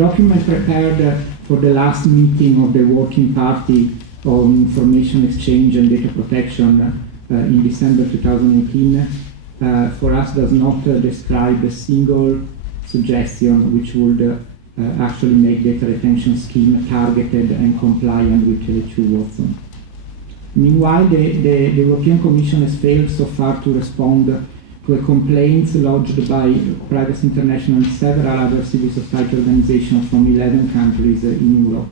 document prepared for the last meeting of the Working Party on Information Exchange and Data Protection in December 2018 for us does not describe a single suggestion which would actually make data retention scheme targeted and compliant with Tele2 Watson. Meanwhile, the European Commission has failed so far to respond to a complaint lodged by Privacy International and several other civil society organizations from 11 countries in Europe,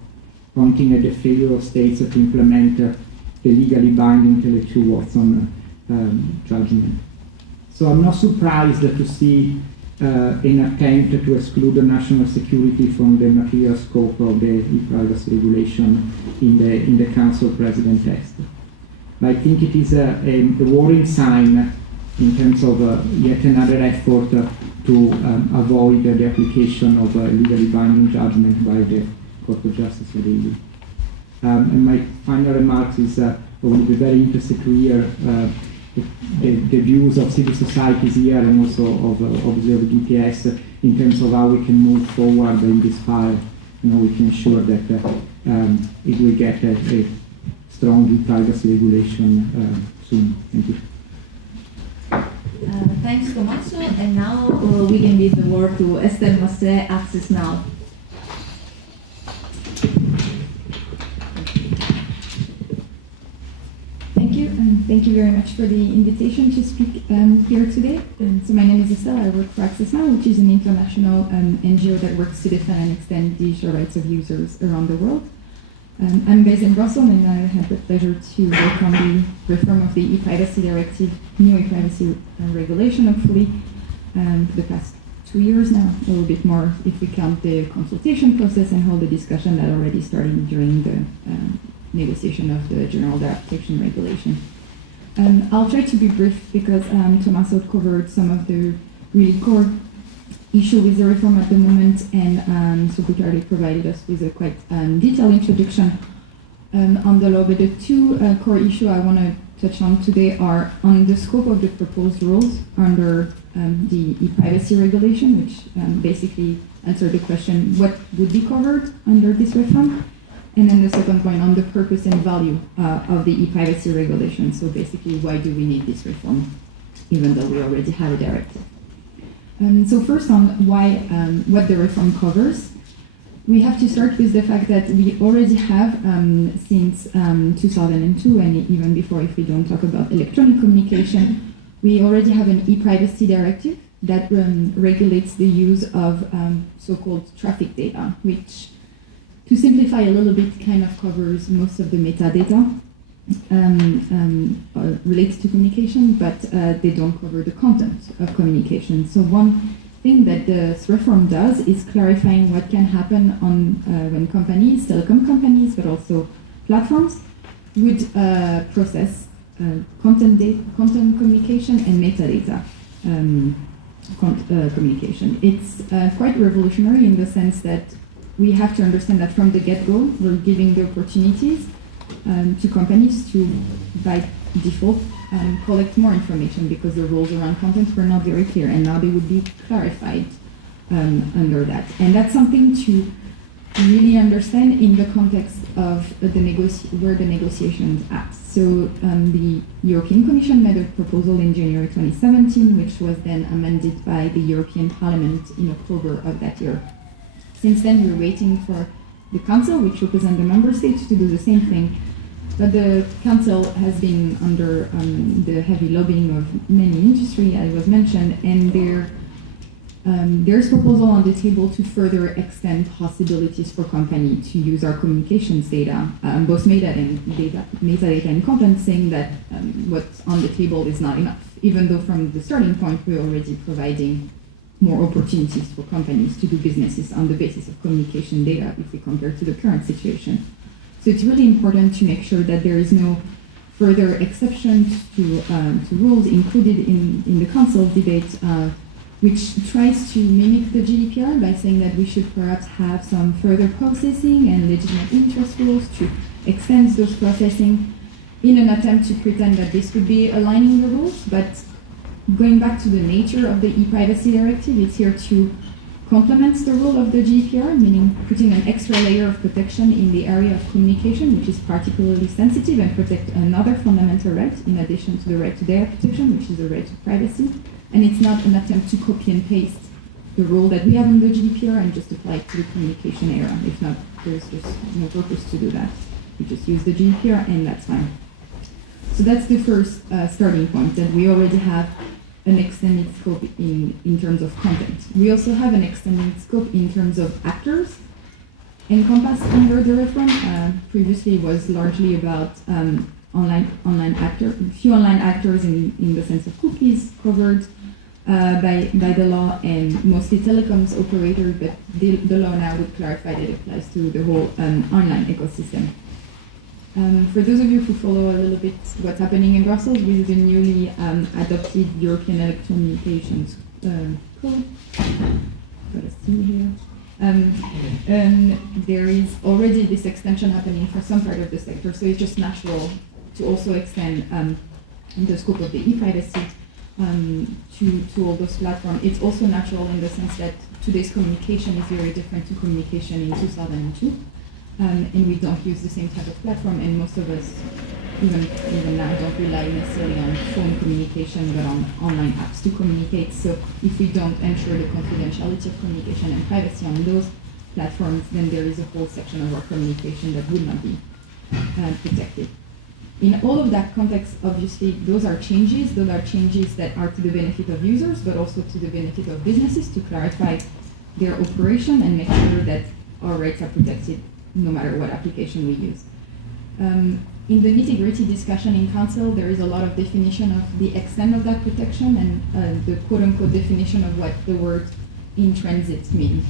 pointing at the failure of states to implement the legally binding Tele2 Watson judgment. So I'm not surprised to see an attempt to exclude the national security from the material scope of the ePrivacy regulation in the Council President text. But I think it is a worrying sign in terms of yet another effort to avoid the application of a legally binding judgment by the Court of Justice of the EU. And my final remarks is I will be very interested to hear the views of civil societies here and also of obviously of EDPS in terms of how we can move forward in this file. We can ensure that it will get a strong privacy regulation soon. Thank you. Thanks, Tomaso. And now we can give the word to Estelle Massé, Access Now. Thank you very much for the invitation to speak here today. So my name is Estelle. I work for Access Now, which is an international NGO that works to defend and extend digital rights of users around the world. I'm based in Brussels, and I had the pleasure to work on the reform of the ePrivacy directive, new ePrivacy regulation, hopefully, for the past 2 years now, a little bit more if we count the consultation process and all the discussion that already started during the negotiation of the General Data Protection Regulation. I'll try to be brief because Tomaso covered some of the really core issue with the reform at the moment, and so Buttarelli provided us with a quite detailed introduction on the law. But the two core issues I want to touch on today are on the scope of the proposed rules under the ePrivacy regulation, which basically answer the question what would be covered under this reform. And then the second point on the purpose and value of the ePrivacy regulation. So basically, why do we need this reform, even though we already have a directive? So first on why, what the reform covers, we have to start with the fact that we already have, since 2002, and even before if we don't talk about electronic communication, we already have an ePrivacy directive that regulates the use of so-called traffic data, which, to simplify a little bit, kind of covers most of the metadata related to communication, but they don't cover the content of communication. So one thing that this reform does is clarifying what can happen on when companies, telecom companies, but also platforms, would process content communication and metadata communication. It's quite revolutionary in the sense that we have to understand that from the get-go, we're giving the opportunities to companies to, by default, collect more information because the rules around content were not very clear, and now they would be clarified under that. And that's something to really understand in the context of where the negotiations at. So the European Commission made a proposal in January 2017, which was then amended by the European Parliament in October of that year. Since then, we're waiting for the Council, which represents the member states, to do the same thing. But the Council has been under the heavy lobbying of many industry, as was mentioned, and there's proposal on the table to further extend possibilities for companies to use our communications data, both metadata and content, saying that what's on the table is not enough, even though from the starting point we're already providing more opportunities for companies to do businesses on the basis of communication data if we compare to the current situation. So it's really important to make sure that there is no further exceptions to rules included in the Council debate, which tries to mimic the GDPR by saying that we should perhaps have some further processing and legitimate interest rules to extend those processing in an attempt to pretend that this would be aligning the rules, but going back to the nature of the ePrivacy directive, it's here to complements the role of the GDPR, meaning putting an extra layer of protection in the area of communication, which is particularly sensitive, and protect another fundamental right in addition to the right to data protection, which is the right to privacy. And it's not an attempt to copy and paste the role that we have in the GDPR and just apply it to the communication era. If not, there's just no purpose to do that. We just use the GDPR and that's fine. So that's the first starting point, that we already have an extended scope in terms of content. We also have an extended scope in terms of actors encompassed under the reform. Previously it was largely about online actors in the sense of cookies covered by the law, and mostly telecoms operators, but the law now would clarify that it applies to the whole online ecosystem. For those of you who follow a little bit what's happening in Brussels with the newly adopted European Electrommunications Code, got a C here, there is already this extension happening for some part of the sector, so it's just natural to also extend the scope of the ePrivacy to all those platforms. It's also natural in the sense that today's communication is very different to communication in 2002. And we don't use the same type of platform, and most of us, even now, don't rely necessarily on phone communication, but on online apps to communicate. So if we don't ensure the confidentiality of communication and privacy on those platforms, then there is a whole section of our communication that would not be protected. In all of that context, obviously, those are changes that are to the benefit of users, but also to the benefit of businesses to clarify their operation and make sure that our rights are protected no matter what application we use. In the nitty-gritty discussion in Council, there is a lot of definition of the extent of that protection and the quote-unquote definition of what the word in transit means.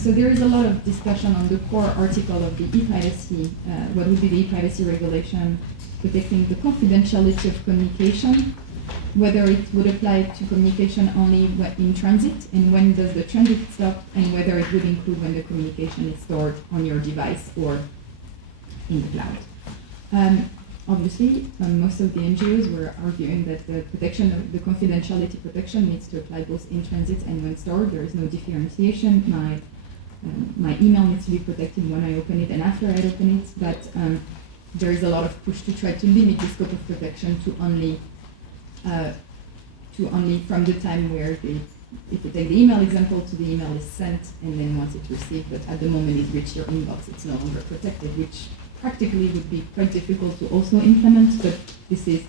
So there is a lot of discussion on the core article of the ePrivacy, what would be the ePrivacy regulation, protecting the confidentiality of communication, whether it would apply to communication only in transit, and when does the transit stop, and whether it would include when the communication is stored on your device or in the cloud. Obviously, most of the NGOs were arguing that the protection of the confidentiality protection needs to apply both in transit and when stored. There is no differentiation. My email needs to be protected when I open it and after I open it, but there is a lot of push to try to limit the scope of protection to only from the time where if you take the email example, to the email is sent, and then once it's received, but at the moment it reached your inbox, it's no longer protected, which practically would be quite difficult to also implement, but this is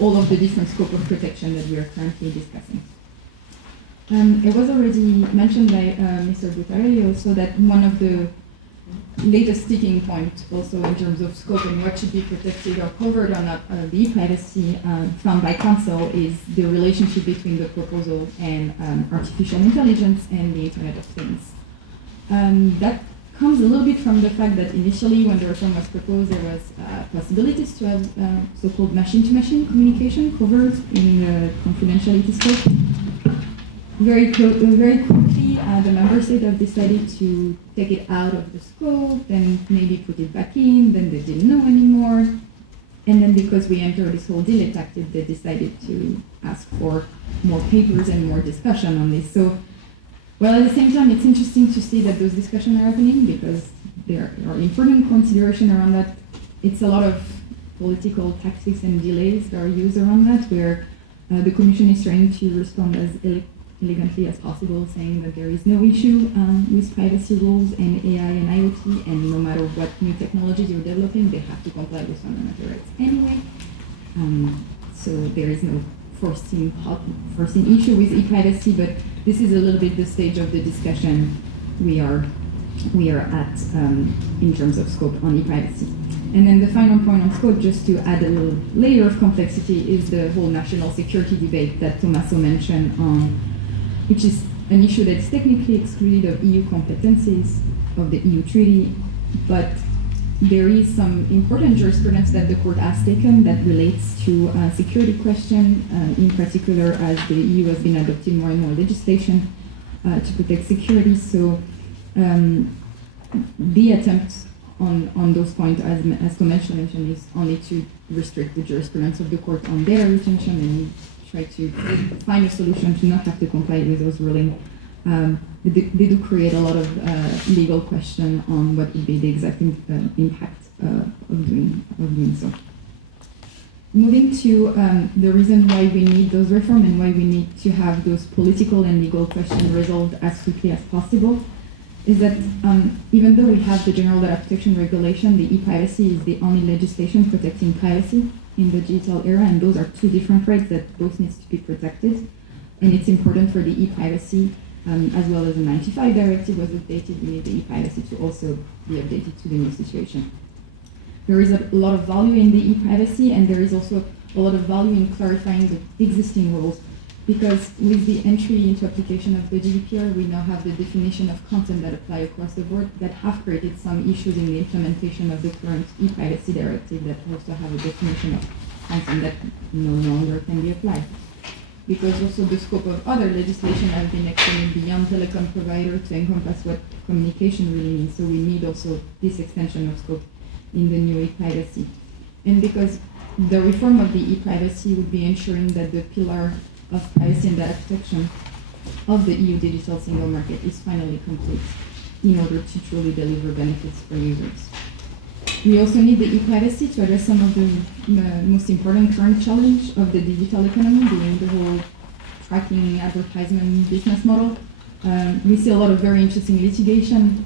all of the different scope of protection that we are currently discussing. It was already mentioned by Mr. Buttarelli also that one of the latest sticking point also in terms of scope and what should be protected or covered or not the ePrivacy found by Council is the relationship between the proposal and artificial intelligence and the Internet of Things. That comes a little bit from the fact that initially when the reform was proposed there was possibilities to have so-called machine-to-machine communication covered in the confidentiality scope. Very quickly, the member states have decided to take it out of the scope, then maybe put it back in, then they didn't know anymore. And then because we entered this whole delay tactic, they decided to ask for more papers and more discussion on this. So, well, at the same time, it's interesting to see that those discussions are happening because there are important considerations around that. It's a lot of political tactics and delays that are used around that, where the Commission is trying to respond as elegantly as possible, saying that there is no issue with privacy rules and AI and IoT, and no matter what new technologies you're developing, they have to comply with fundamental rights anyway. So there is no foreseen issue with ePrivacy, but this is a little bit the stage of the discussion we are at in terms of scope on ePrivacy. And then the final point on scope, just to add a little layer of complexity, is the whole national security debate that Tomaso mentioned on, which is an issue that's technically excluded of EU competencies of the EU treaty, but there is some important jurisprudence that the court has taken that relates to security question, in particular as the EU has been adopting more and more legislation to protect security. So the attempt on those points, as Tomaso mentioned, is only to restrict the jurisprudence of the court on data retention and try to find a solution to not have to comply with those rulings they do create a lot of legal question on what would be the exact impact of doing so. Moving to the reason why we need those reforms and why we need to have those political and legal questions resolved as quickly as possible is that even though we have the General Data Protection Regulation, the ePrivacy is the only legislation protecting privacy in the digital era, and those are two different rights that both needs to be protected. And it's important for the ePrivacy, as well as the 95 directive was updated, we need the ePrivacy to also be updated to the new situation. There is a lot of value in the ePrivacy, and there is also a lot of value in clarifying the existing rules, because with the entry into application of the GDPR, we now have the definition of content that apply across the board that have created some issues in the implementation of the current ePrivacy directive that also have a definition of content that no longer can be applied. Because also the scope of other legislation has been extended beyond telecom provider to encompass what communication really means. So we need also this extension of scope in the new ePrivacy. And because the reform of the ePrivacy would be ensuring that the pillar of privacy and data protection of the EU digital single market is finally complete in order to truly deliver benefits for users. We also need the ePrivacy to address some of the most important current challenge of the digital economy, being the whole tracking advertisement business model. We see a lot of very interesting litigation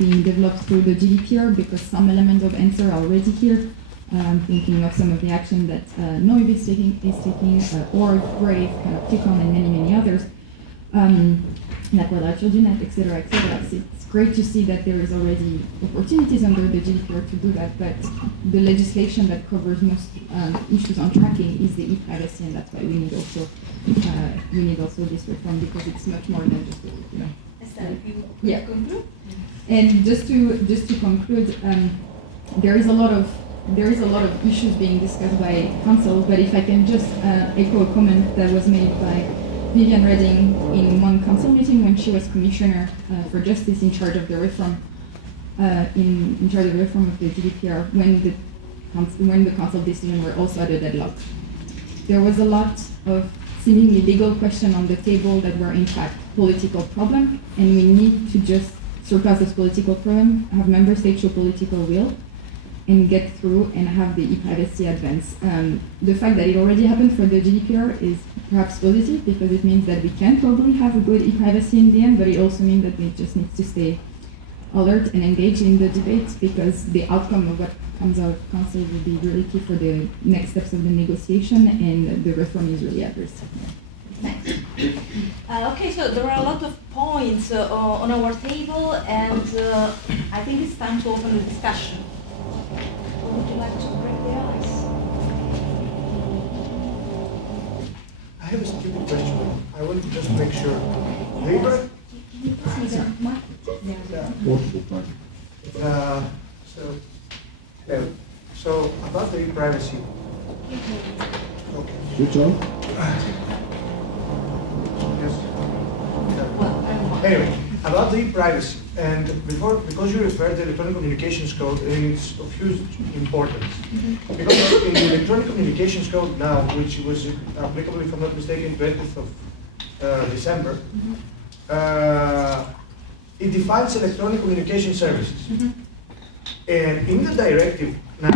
being developed through the GDPR because some element of answer are already here. Thinking of some of the action that Noib is taking, or Brave, kind of Ticon, and many others, that were like Children, etc., etc. It's great to see that there is already opportunities under the GDPR to do that, but the legislation that covers most issues on tracking is the ePrivacy, and that's why we need also this reform, because it's much more than just Estelle, if you could conclude. And just to conclude, there is a lot of issues being discussed by Council, but if I can just echo a comment that was made by Viviane Reding in one Council meeting when she was Commissioner for Justice in charge of the reform, in charge of the reform of the GDPR, when the Council decision were also at a deadlock. There was a lot of seemingly legal questions on the table that were in fact political problem, and we need to just surpass this political problem, have member states show political will, and get through and have the ePrivacy advance. The fact that it already happened for the GDPR is perhaps positive because it means that we can probably have a good ePrivacy in the end, but it also means that we just need to stay alert and engaged in the debate, because the outcome of what comes out of Council will be really key for the next steps of the negotiation, and the reform is really at risk. Thanks. Okay, so there are a lot of points on our table, and I think it's time to open the discussion. Would you like to break the ice? I have a stupid question. I want to just make sure. Labor? Can you pass me the mic? So about the ePrivacy. Okay. Switch on. Yes. Anyway, about the ePrivacy, and because you referred to the Electronic Communications Code, and it's of huge importance. Because in the Electronic Communications Code now, which was applicable, if I'm not mistaken, 20th of December, it defines electronic communication services. And in the directive now,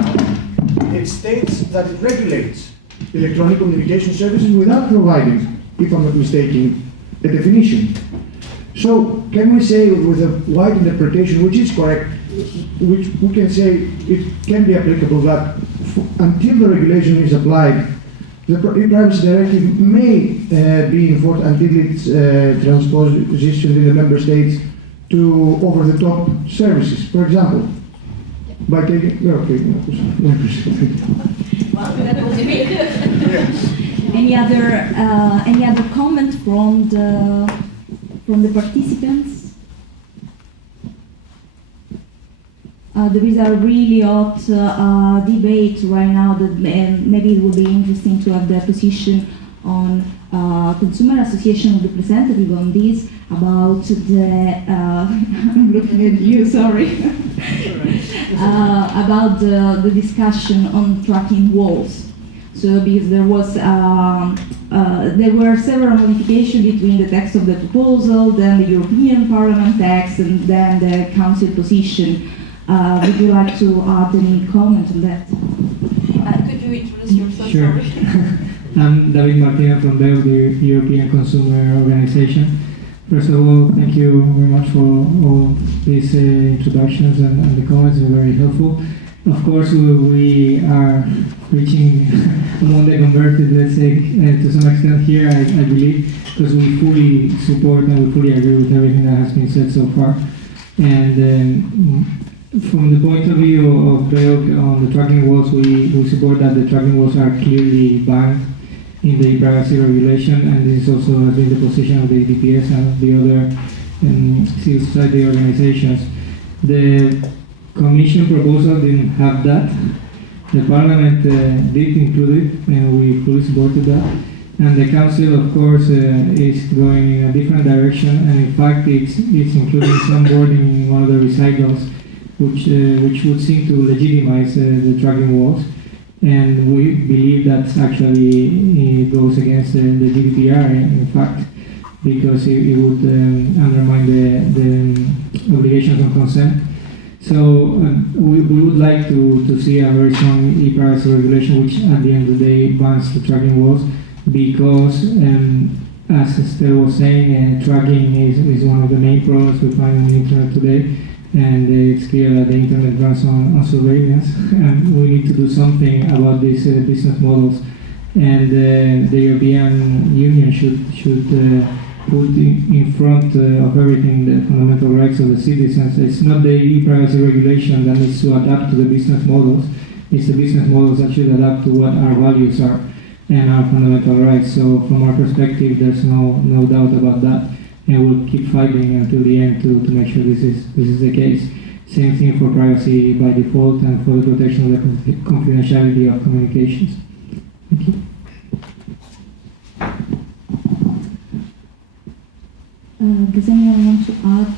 it states that it regulates electronic communication services without providing, if I'm not mistaken, a definition. So can we say with a wide interpretation, which is correct, which we can say it can be applicable that until the regulation is applied, the ePrivacy directive may be enforced until its transposition in the member states to over-the-top services, for example, by taking, Any other comment from the participants? There is a really hot debate right now that maybe it would be interesting to have the position on Consumer Association representative on this about the I'm looking at you, sorry. About the discussion on tracking walls. So because there was there were several modifications between the text of the proposal, then the European Parliament text, and then the Council position. Would you like to add any comment on that? Could you introduce yourself? Sure. I'm David Martina from the European Consumer Organization. First of all, thank you very much for all these introductions and the comments. They're very helpful. Of course, we are reaching among the converted, let's say, to some extent here, I believe, because we fully support and we fully agree with everything that has been said so far. And from the point of view of BEOC on the tracking walls, we support that the tracking walls are clearly banned in the privacy regulation, and this also has been the position of the EDPS and the other civil society organizations. The Commission proposal didn't have that. The Parliament did include it, and we fully supported that. And the Council, of course, is going in a different direction, and in fact, it's including some wording in one of the recitals, which would seem to legitimize the tracking walls. And we believe that actually goes against the GDPR, in fact, because it would undermine the obligations on consent. So we would like to see a very strong ePrivacy regulation, which at the end of the day bans the tracking walls, because as Estelle was saying, tracking is one of the main problems we find on the internet today, and it's clear that the internet runs on surveillance, and we need to do something about these business models. And the European Union should put in front of everything the fundamental rights of the citizens. It's not the ePrivacy regulation that needs to adapt to the business models. It's the business models that should adapt to what our values are and our fundamental rights. So from our perspective, there's no doubt about that, and we'll keep fighting until the end to make sure this is the case. Same thing for privacy by default and for the protection of the confidentiality of communications. Thank you. Does anyone want to add?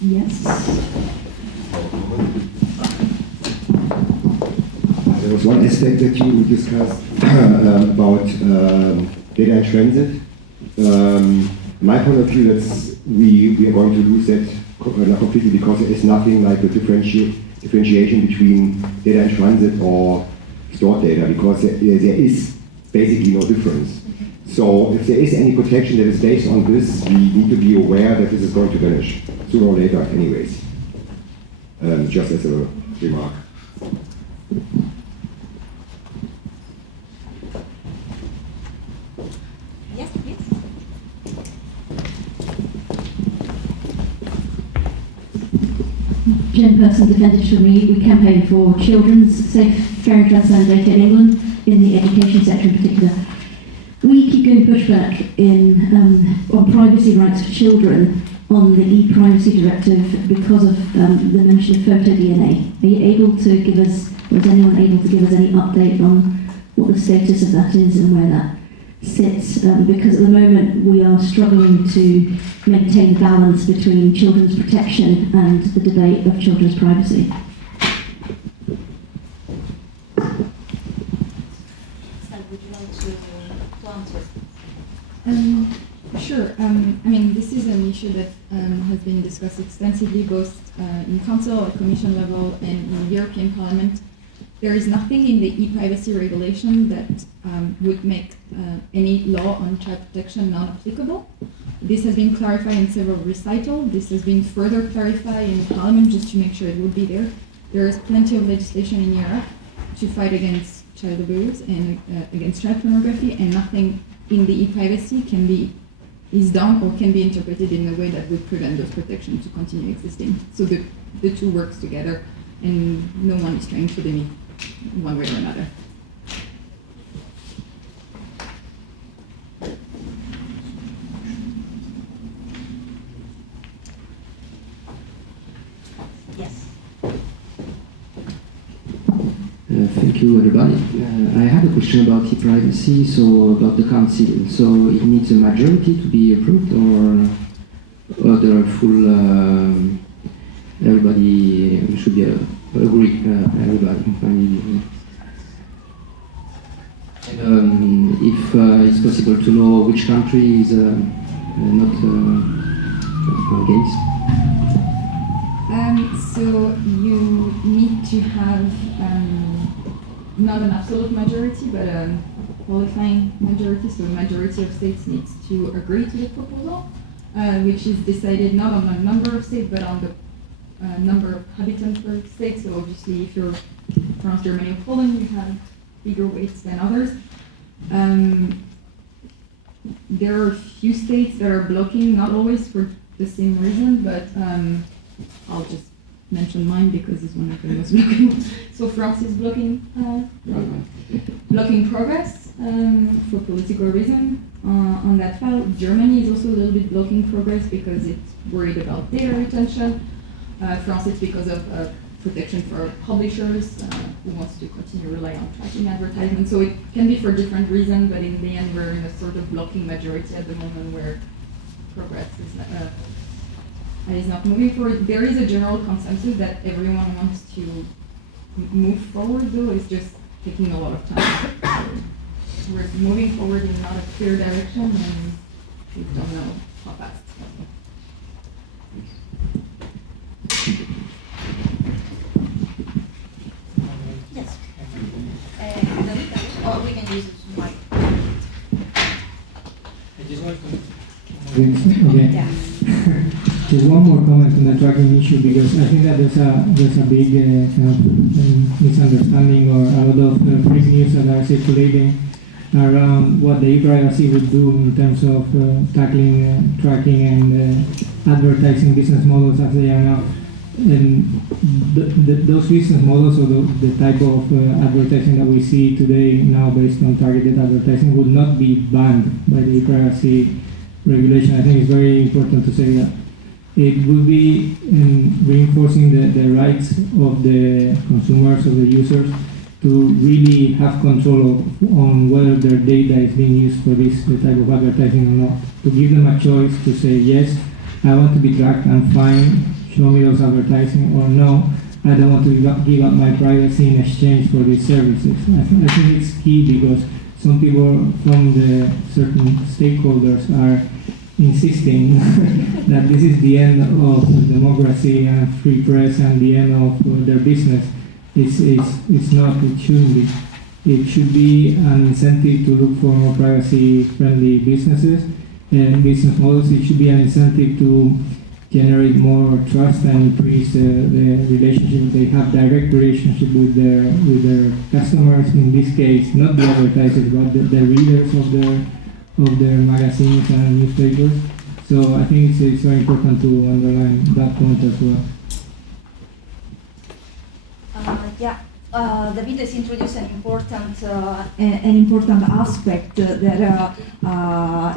Yes. There was one aspect that you discussed about data in transit. My point of view, that's we are going to lose that not completely, because there is nothing like the differentiation between data in transit or stored data, because there is basically no difference. So if there is any protection that is based on this, we need to be aware that this is going to vanish sooner or later anyways. Just as a remark. Yes, please. Jen Person, Defenders for Me. We campaign for children's safe, fair and transparent data in England, in the education sector in particular. We keep getting pushback on privacy rights for children on the ePrivacy directive because of the mention of photo DNA. Are you able to give us, or is anyone able to give us any update on what the status of that is and where that sits? Because at the moment we are struggling to maintain balance between children's protection and the debate of children's privacy. Would you like to answer? Sure. I mean, this is an issue that has been discussed extensively, both in Council at Commission level and in the European Parliament. There is nothing in the ePrivacy regulation that would make any law on child protection non-applicable. This has been clarified in several recitals. This has been further clarified in Parliament just to make sure it would be there. There is plenty of legislation in Europe to fight against child abuse and against child pornography, and nothing in the ePrivacy is done or can be interpreted in a way that would prevent those protections to continue existing. So the two works together, and no one is trying to limit one way or another. Yes. Thank you, everybody. I have a question about ePrivacy, so about the Council. So it needs a majority to be approved, or there are full, everybody should be everybody. And if it's possible to know which country is not against. So you need to have not an absolute majority, but a qualifying majority. So a majority of states needs to agree to the proposal, which is decided not on the number of states, but on the number of inhabitants per state. So obviously, if you're France, Germany, or Poland, you have bigger weights than others. There are a few states that are blocking, not always for the same reason, but I'll just mention mine because it's one of the most blocking. So France is blocking progress for political reason on that file. Germany is also a little bit blocking progress because it's worried about data retention. France, it's because of protection for publishers who wants to continue to rely on tracking advertising. So it can be for different reasons, but in the end, we're in a sort of blocking majority at the moment where progress is not moving forward. There is a general consensus that everyone wants to move forward, though it's just taking a lot of time. So we're moving forward in not a clear direction, and we don't know how fast. Yes. Or we can use it to mic. I just want to. Okay. Yeah. Just one more comment on the tracking issue, because I think that there's a big kind of misunderstanding or a lot of fake news that are circulating around what the ePrivacy would do in terms of tackling tracking and advertising business models as they are now. And those business models or the type of advertising that we see today now based on targeted advertising would not be banned by the ePrivacy regulation. I think it's very important to say that. It would be reinforcing the rights of the consumers, of the users, to really have control on whether their data is being used for this type of advertising or not. To give them a choice to say, yes, I want to be tracked, I'm fine, show me those advertising, or no, I don't want to give up my privacy in exchange for these services. I think it's key because some people from the certain stakeholders are insisting that this is the end of democracy and free press and the end of their business. It's not, it shouldn't be. It should be an incentive to look for more privacy-friendly businesses and business models. It should be an incentive to generate more trust and increase the relationship. They have direct relationship with their customers. In this case, not the advertisers, but the readers of their magazines and newspapers. So I think it's very important to underline that point as well. David has introduced an important aspect that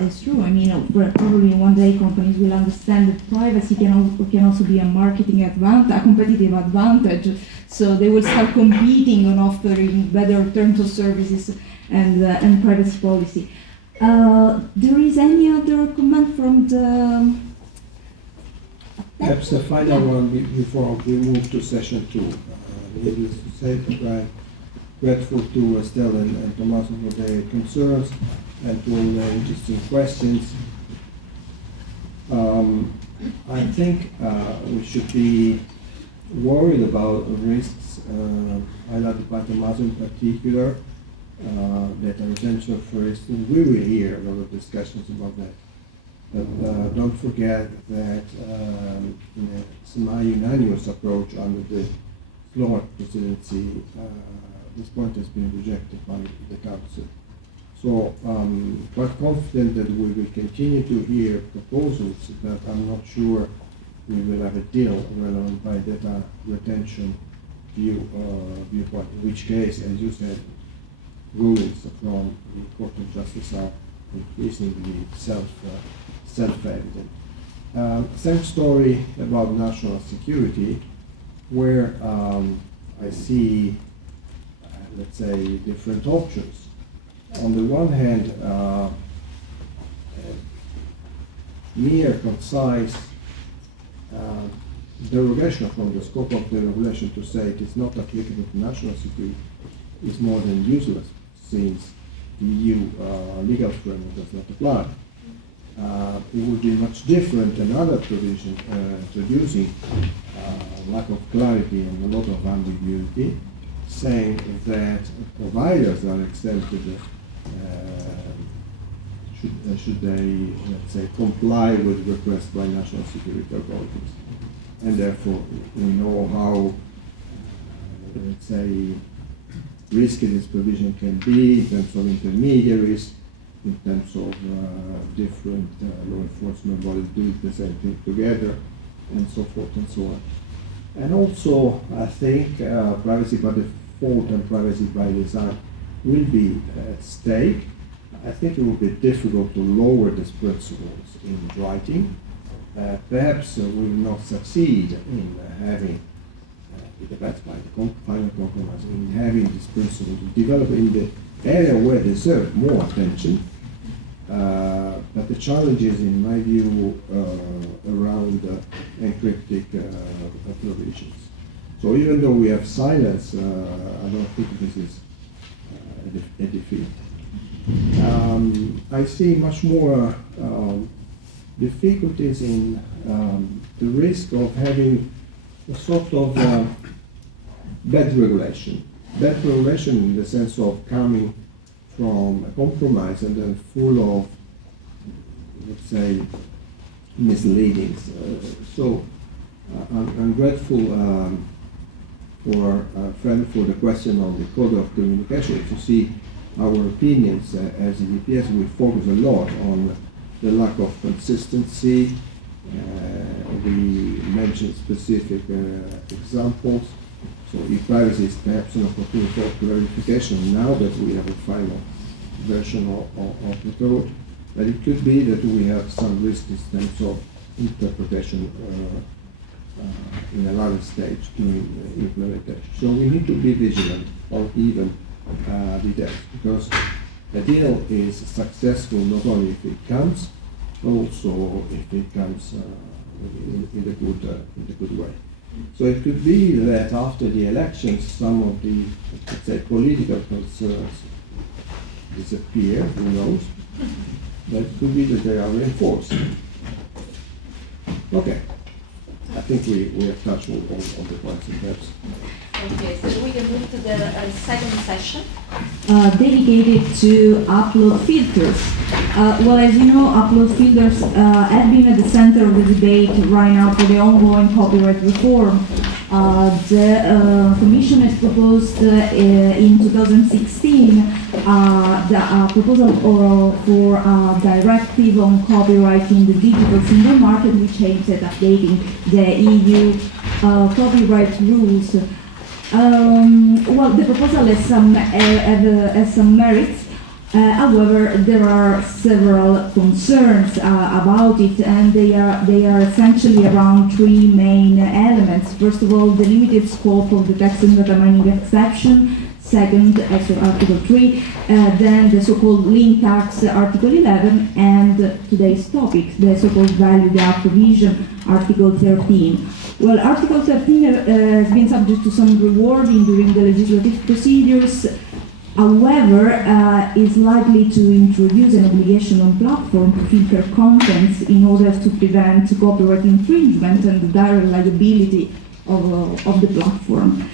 is true. I mean, probably one day companies will understand that privacy can also be a marketing advantage, a competitive advantage. So they will start competing on offering better terms of services and privacy policy. There is any other comment from the... Perhaps the final one before we move to session 2. Needless to say that I'm grateful to Estelle and Tomaso for their concerns and to all the interesting questions. I think we should be worried about risks highlighted by Tomaso in particular. Data retention, for instance, we will hear a lot of discussions about that. But don't forget that in a semi-unanimous approach under the Slovak presidency, this point has been rejected by the Council. So quite confident that we will continue to hear proposals, but I'm not sure we will have a deal relevant by data retention viewpoint, in which case, as you said, rulings from the Court of Justice are increasingly self-evident. Same story about national security, where I see, let's say, different options. On the one hand, mere concise derogation from the scope of the regulation to say it is not applicable to national security is more than useless, since the EU legal framework does not apply. It would be much different than other provisions introducing lack of clarity and a lot of ambiguity, saying that providers are exempted should they, let's say, comply with requests by national security authorities. And therefore, we know how, let's say, risky this provision can be in terms of intermediaries, in terms of different law enforcement bodies doing the same thing together, and so forth and so on. And also, I think privacy by default and privacy by design will be at stake. I think it will be difficult to lower these principles in writing. Perhaps we will not succeed in having, it depends by the final compromise, in having these principles develop in the area where they deserve more attention. But the challenge is, in my view, around encryptic provisions. So even though we have silence, I don't think this is a defeat. I see much more difficulties in the risk of having a sort of bad regulation. Bad regulation in the sense of coming from a compromise and then full of, let's say, misleadings. So I'm grateful for Fred for the question on the code of communication. If you see our opinions as EDPS, we focus a lot on the lack of consistency. We mentioned specific examples. So ePrivacy is perhaps an opportunity for clarification now that we have a final version of the code. But it could be that we have some risk in terms of interpretation in a later stage during implementation. So we need to be vigilant on even details, because the deal is successful not only if it comes, but also if it comes in the good way. So it could be that after the elections, some of the, let's say, political concerns disappear, who knows, but it could be that they are reinforced. Okay, I think we have touched on the points and perhaps. Okay, so we can move to the second session. Dedicated to upload filters. Well, as you know, upload filters have been at the center of the debate right now for the ongoing copyright reform. The Commission has proposed in 2016 the proposal for a directive on copyright in the digital single market, which aims at updating the EU copyright rules. Well, the proposal has some merits. However, there are several concerns about it, and they are essentially around three main elements. First of all, the limited scope of the text and data mining exception. Second, as for Article 3, then the so-called link tax, Article 11, and today's topic, the so-called value gap provision, Article 13. Well, Article 13 has been subject to some rewarding during the legislative procedures. However, is likely to introduce an obligation on platform to filter contents in order to prevent copyright infringement and the direct liability of the platform.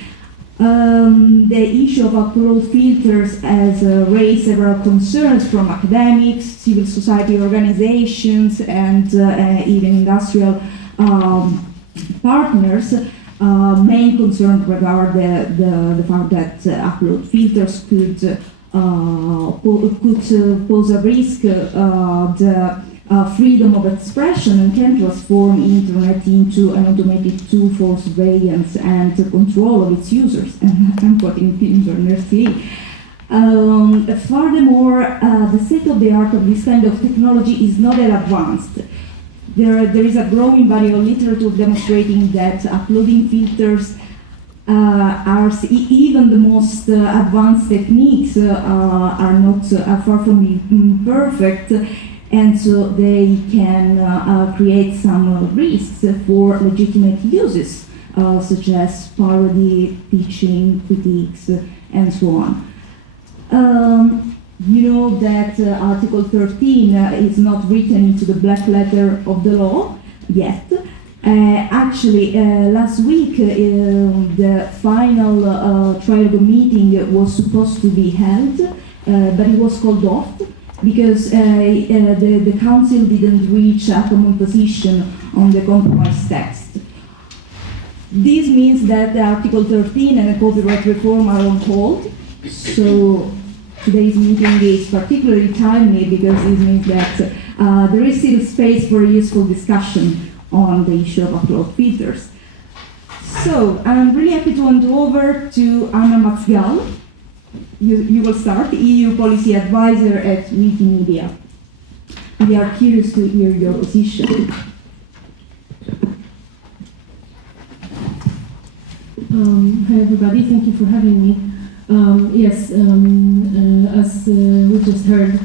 The issue of upload filters has raised several concerns from academics, civil society organizations, and even industrial partners. Main concerns regard the fact that upload filters could pose a risk the freedom of expression and can transform internet into an automated tool for surveillance and control of its users. And I'm quoting Tim Berners-Lee. Furthermore, the state of the art of this kind of technology is not that advanced. There is a growing body of literature demonstrating that uploading filters are even the most advanced techniques are far from being perfect, and so they can create some risks for legitimate uses, such as parody, pitching, critiques, and so on. You know that Article 13 is not written into the black letter of the law yet. Actually, last week the final trilogue meeting was supposed to be held, but it was called off because the Council didn't reach a common position on the compromise text. This means that Article 13 and the copyright reform are on hold. So today's meeting is particularly timely because it means that there is still space for a useful discussion on the issue of upload filters. So I'm really happy to hand over to Anna Mazgal. You will start, EU Policy Advisor at Wikimedia. We are curious to hear your position. Hi everybody, thank you for having me. As we just heard,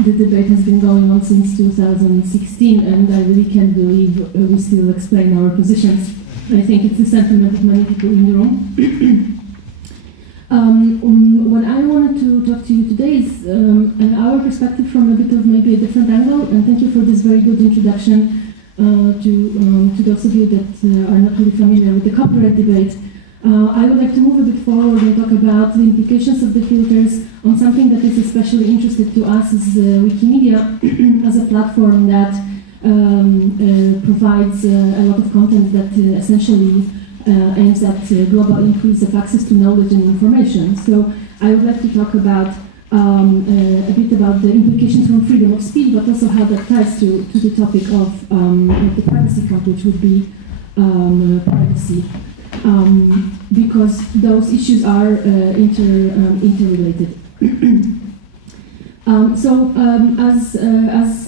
the debate has been going on since 2016, and I really can't believe we still explain our positions. I think it's the sentiment of many people in the room. What I wanted to talk to you today is our perspective from a bit of maybe a different angle, and thank you for this very good introduction to those of you that are not really familiar with the copyright debate. I would like to move a bit forward and talk about the implications of the filters on something that is especially interesting to us as Wikimedia, as a platform that provides a lot of content that essentially aims at global increase of access to knowledge and information. So I would like to talk about a bit about the implications from freedom of speech, but also how that ties to the topic of the privacy code, which would be privacy. Because those issues are interrelated. As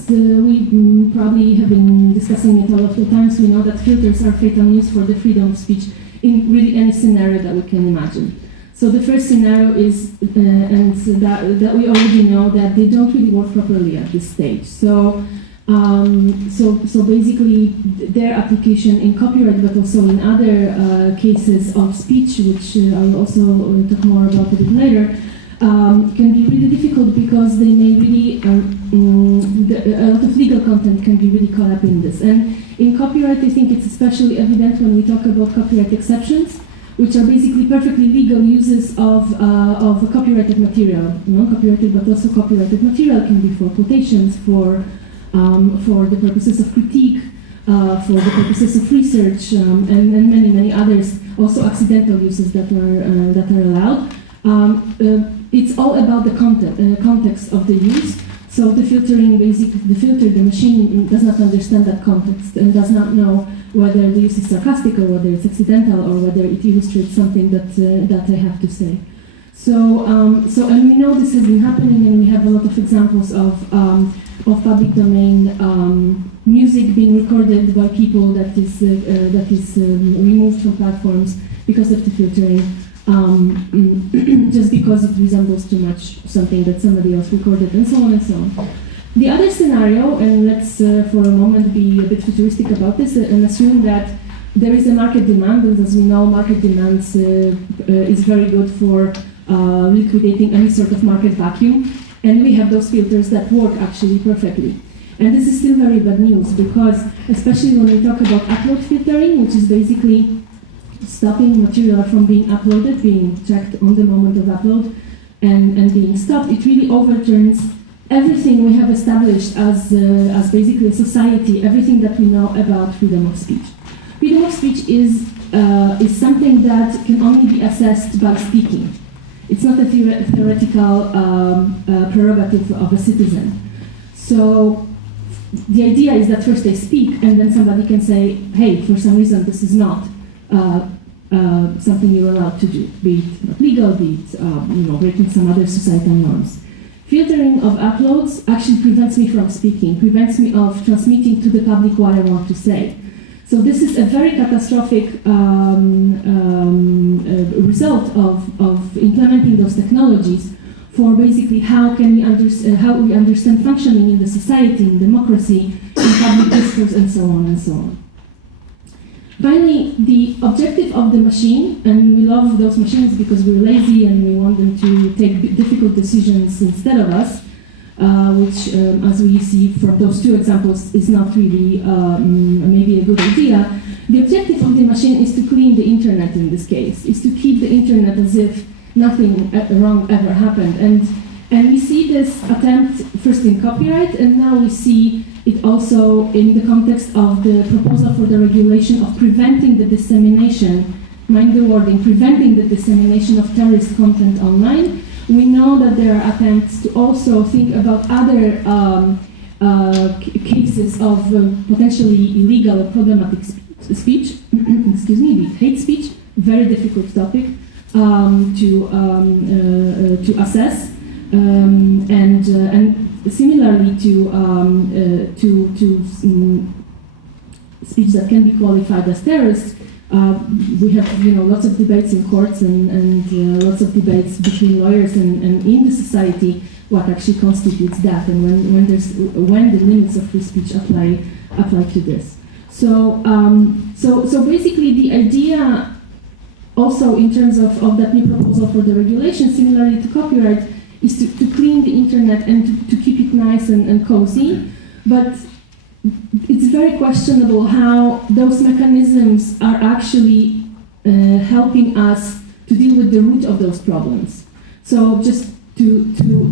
we probably have been discussing it a lot of times, we know that filters are fatal news for the freedom of speech in really any scenario that we can imagine. So the first scenario is, and that we already know that they don't really work properly at this stage. So basically, their application in copyright, but also in other cases of speech, which I'll also talk more about a bit later, can be really difficult because they may really, a lot of legal content can be really caught up in this. And in copyright, I think it's especially evident when we talk about copyright exceptions, which are basically perfectly legal uses of copyrighted material. Non-copyrighted, but also copyrighted material can be for quotations, for the purposes of critique, for the purposes of research, and many, many others, also accidental uses that are allowed. It's all about the context of the use. So the the machine does not understand that context and does not know whether the use is sarcastic or whether it's accidental or whether it illustrates something that I have to say. So and we know this has been happening, and we have a lot of examples of public domain music being recorded by people that is removed from platforms because of the filtering, just because it resembles too much something that somebody else recorded, and so on and so on. The other scenario, and let's for a moment be a bit futuristic about this and assume that there is a market demand, and as we know, market demands is very good for liquidating any sort of market vacuum. And we have those filters that work actually perfectly. And this is still very bad news because, especially when we talk about upload filtering, which is basically stopping material from being uploaded, being checked on the moment of upload, and being stopped, it really overturns everything we have established as basically a society, everything that we know about freedom of speech. Freedom of speech is something that can only be assessed by speaking. It's not a theoretical prerogative of a citizen. So the idea is that first they speak, and then somebody can say, hey, for some reason this is not something you're allowed to do, be it not legal, be it breaking some other societal norms. Filtering of uploads actually prevents me from speaking, prevents me of transmitting to the public what I want to say. So this is a very catastrophic result of implementing those technologies for basically how we understand functioning in the society, in democracy, in public discourse, and so on and so on. Finally, the objective of the machine, and we love those machines because we're lazy and we want them to take difficult decisions instead of us, which, as we see from those two examples, is not really maybe a good idea. The objective of the machine is to clean the internet in this case, is to keep the internet as if nothing wrong ever happened. And we see this attempt first in copyright, and now we see it also in the context of the proposal for the regulation of preventing the dissemination, mind the wording, preventing the dissemination of terrorist content online. We know that there are attempts to also think about other cases of potentially illegal or problematic speech, excuse me, hate speech, very difficult topic to assess, and similarly to speech that can be qualified as terrorist. We have lots of debates in courts and lots of debates between lawyers and in the society what actually constitutes that, and when the limits of free speech apply to this. So basically the idea also in terms of that new proposal for the regulation, similarly to copyright, is to clean the internet and to keep it nice and cozy, but it's very questionable how those mechanisms are actually helping us to deal with the root of those problems. So just to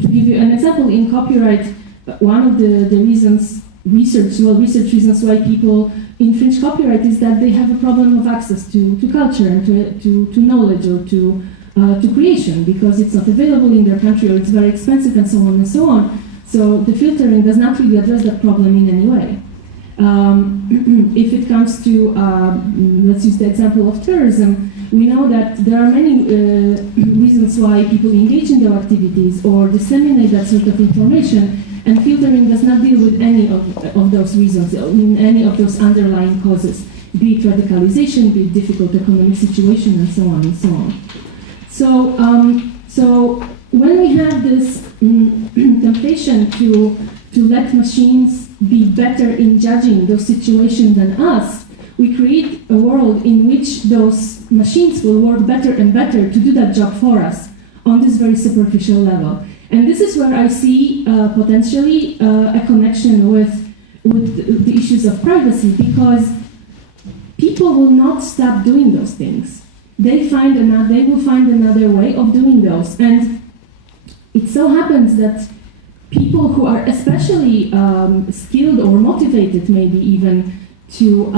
give you an example, in copyright, one of the reasons, research reasons why people infringe copyright is that they have a problem of access to culture and to knowledge or to creation, because it's not available in their country or it's very expensive and so on and so on. So the filtering does not really address that problem in any way. If it comes to, let's use the example of terrorism, we know that there are many reasons why people engage in their activities or disseminate that sort of information, and filtering does not deal with any of those reasons, any of those underlying causes, be it radicalization, be it difficult economic situation, and so on and so on. So when we have this temptation to let machines be better in judging those situations than us, we create a world in which those machines will work better and better to do that job for us on this very superficial level. And this is where I see potentially a connection with the issues of privacy, because people will not stop doing those things. They will find another way of doing those. And it so happens that people who are especially skilled or motivated, maybe even, to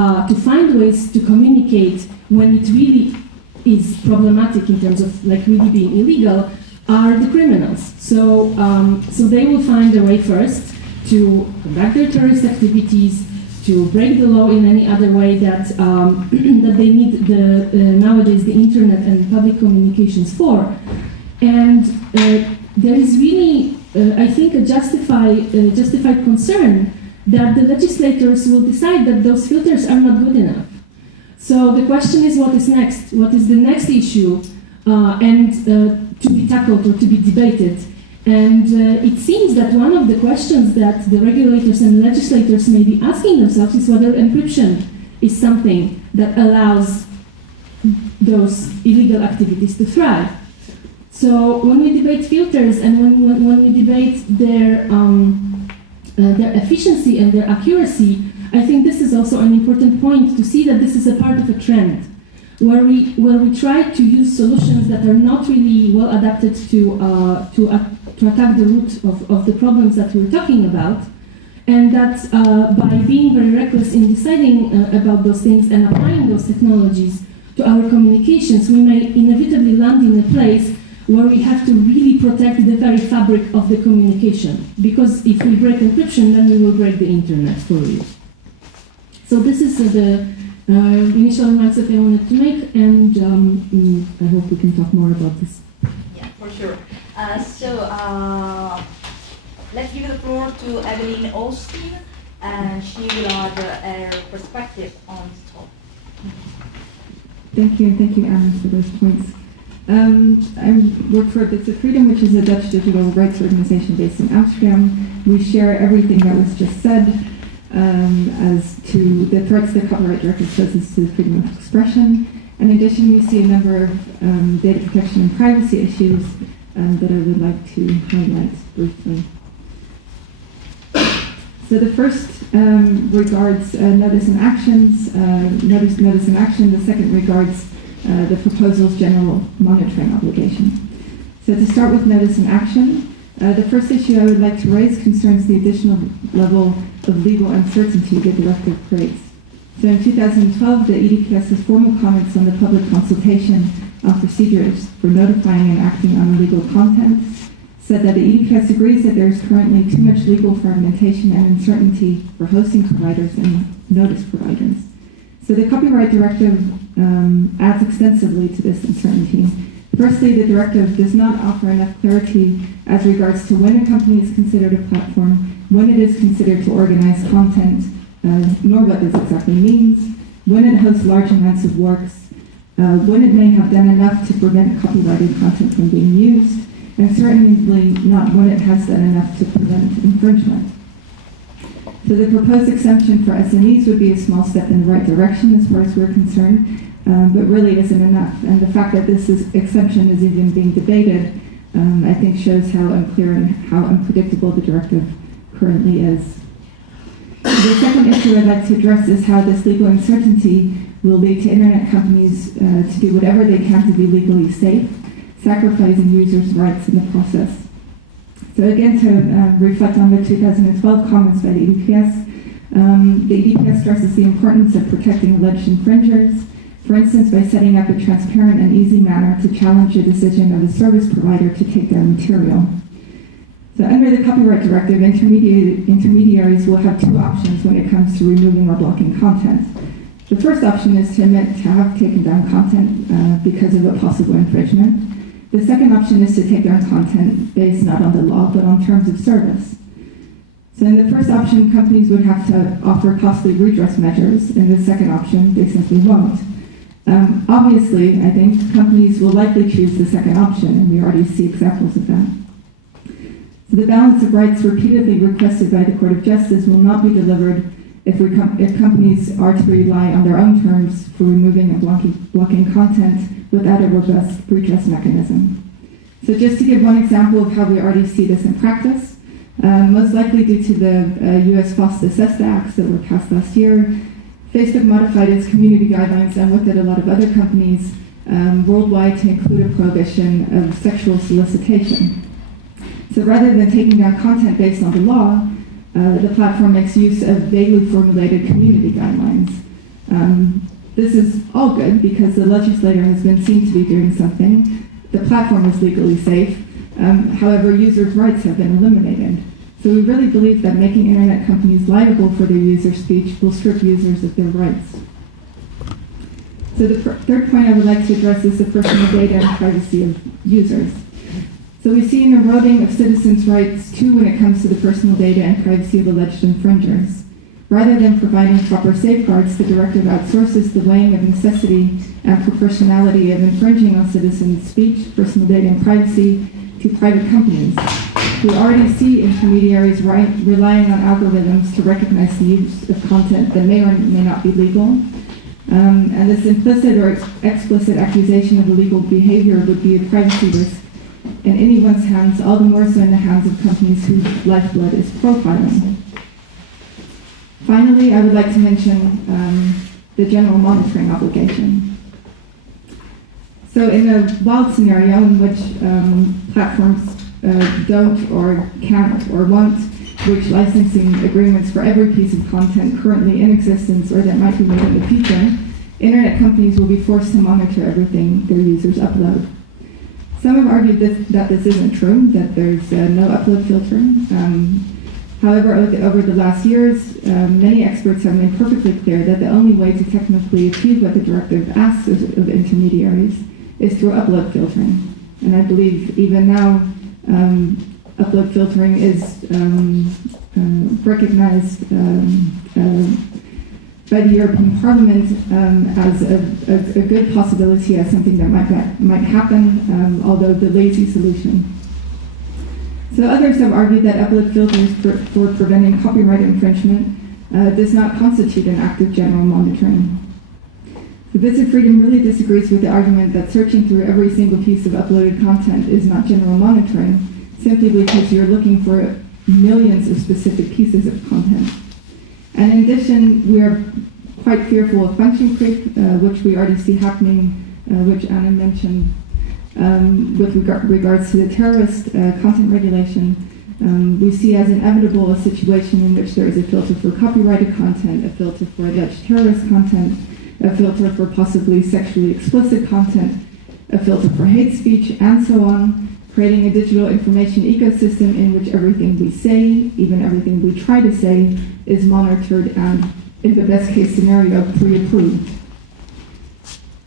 find ways to communicate when it really is problematic in terms of really being illegal, are the criminals. So they will find a way first to conduct their terrorist activities, to break the law in any other way that that they need nowadays the internet and public communications for. And there is really, I think, a justified concern that the legislators will decide that those filters are not good enough. So the question is, what is next? What is the next issue to be tackled or to be debated? And it seems that one of the questions that the regulators and legislators may be asking themselves is whether encryption is something that allows those illegal activities to thrive. So when we debate filters and when we debate their efficiency and their accuracy, I think this is also an important point to see that this is a part of a trend, where we try to use solutions that are not really well adapted to attack the root of the problems that we're talking about, and that by being very reckless in deciding about those things and applying those technologies to our communications, we may inevitably land in a place where we have to really protect the very fabric of the communication, because if we break encryption, then we will break the internet for real. So this is the initial remarks that I wanted to make, and I hope we can talk more about this. Yeah, for sure. Let's give the floor to Evelyn Austin, and she will add her perspective on this topic. Thank you, Anne, for those points. I work for Bits of Freedom, which is a Dutch digital rights organization based in Amsterdam. We share everything that was just said. as to the threats the copyright directive poses to freedom of expression. In addition, we see a number of data protection and privacy issues that I would like to highlight briefly. So the first regards notice and actions. Notice and action. The second regards the proposal's general monitoring obligation. So to start with notice and action, the first issue I would like to raise concerns the additional level of legal uncertainty the directive creates. So in 2012, the EDPS's formal comments on the public consultation on procedures for notifying and acting on illegal content said that the EDPS agrees that there is currently too much legal fragmentation and uncertainty for hosting providers and notice providers. So the copyright directive adds extensively to this uncertainty. Firstly, the directive does not offer enough clarity as regards to when a company is considered a platform, when it is considered to organize content, nor what this exactly means, when it hosts large amounts of works, when it may have done enough to prevent copyrighted content from being used, and certainly not when it has done enough to prevent infringement. So the proposed exemption for SMEs would be a small step in the right direction as far as we're concerned, but really isn't enough. And the fact that this exemption is even being debated, I think shows how unclear and how unpredictable the directive currently is. The second issue I'd like to address is how this legal uncertainty will lead to internet companies to do whatever they can to be legally safe, sacrificing users' rights in the process. So again, to reflect on the 2012 comments by the EDPS, the EDPS stresses the importance of protecting alleged infringers, for instance, by setting up a transparent and easy manner to challenge a decision of a service provider to take their material. So under the copyright directive, intermediaries will have two options when it comes to removing or blocking content. The first option is to admit to have taken down content because of a possible infringement. The second option is to take down content based not on the law, but on terms of service. So in the first option, companies would have to offer costly redress measures. In the second option, they simply won't. Obviously, I think companies will likely choose the second option, and we already see examples of that. So the balance of rights repeatedly requested by the Court of Justice will not be delivered if companies are to rely on their own terms for removing and blocking content without a robust redress mechanism. So just to give one example of how we already see this in practice, most likely due to the US FOSTA-SESTA Acts that were passed last year, Facebook modified its community guidelines and with it a lot of other companies worldwide to include a prohibition of sexual solicitation. So rather than taking down content based on the law, the platform makes use of vaguely formulated community guidelines. This is all good because the legislator has been seen to be doing something. The platform is legally safe. However, users' rights have been eliminated. So we really believe that making internet companies liable for their user speech will strip users of their rights. So the third point I would like to address is the personal data and privacy of users. So we see an eroding of citizens' rights too when it comes to the personal data and privacy of alleged infringers. Rather than providing proper safeguards, the directive outsources the weighing of necessity and proportionality of infringing on citizens' speech, personal data, and privacy to private companies. We already see intermediaries relying on algorithms to recognize the use of content that may or may not be legal. And this implicit or explicit accusation of illegal behavior would be a privacy risk in anyone's hands, all the more so in the hands of companies whose lifeblood is profiling. Finally, I would like to mention the general monitoring obligation. So in a wild scenario in which platforms don't or can't or won't reach licensing agreements for every piece of content currently in existence or that might be made in the future, internet companies will be forced to monitor everything their users upload. Some have argued that this isn't true, that there's no upload filtering. However, over the last years, many experts have made perfectly clear that the only way to technically achieve what the directive asks of intermediaries is through upload filtering. And I believe even now, upload filtering is recognized by the European Parliament as a good possibility, as something that might happen, although the lazy solution. So others have argued that upload filters for preventing copyright infringement does not constitute an act of general monitoring. The Bits of Freedom really disagrees with the argument that searching through every single piece of uploaded content is not general monitoring, simply because you're looking for millions of specific pieces of content. And in addition, we are quite fearful of function creep, which we already see happening, which Anna mentioned, with regards to the terrorist content regulation. We see as inevitable a situation in which there is a filter for copyrighted content, a filter for alleged terrorist content, a filter for possibly sexually explicit content, a filter for hate speech, and so on, creating a digital information ecosystem in which everything we say, even everything we try to say, is monitored and, in the best case scenario, pre-approved.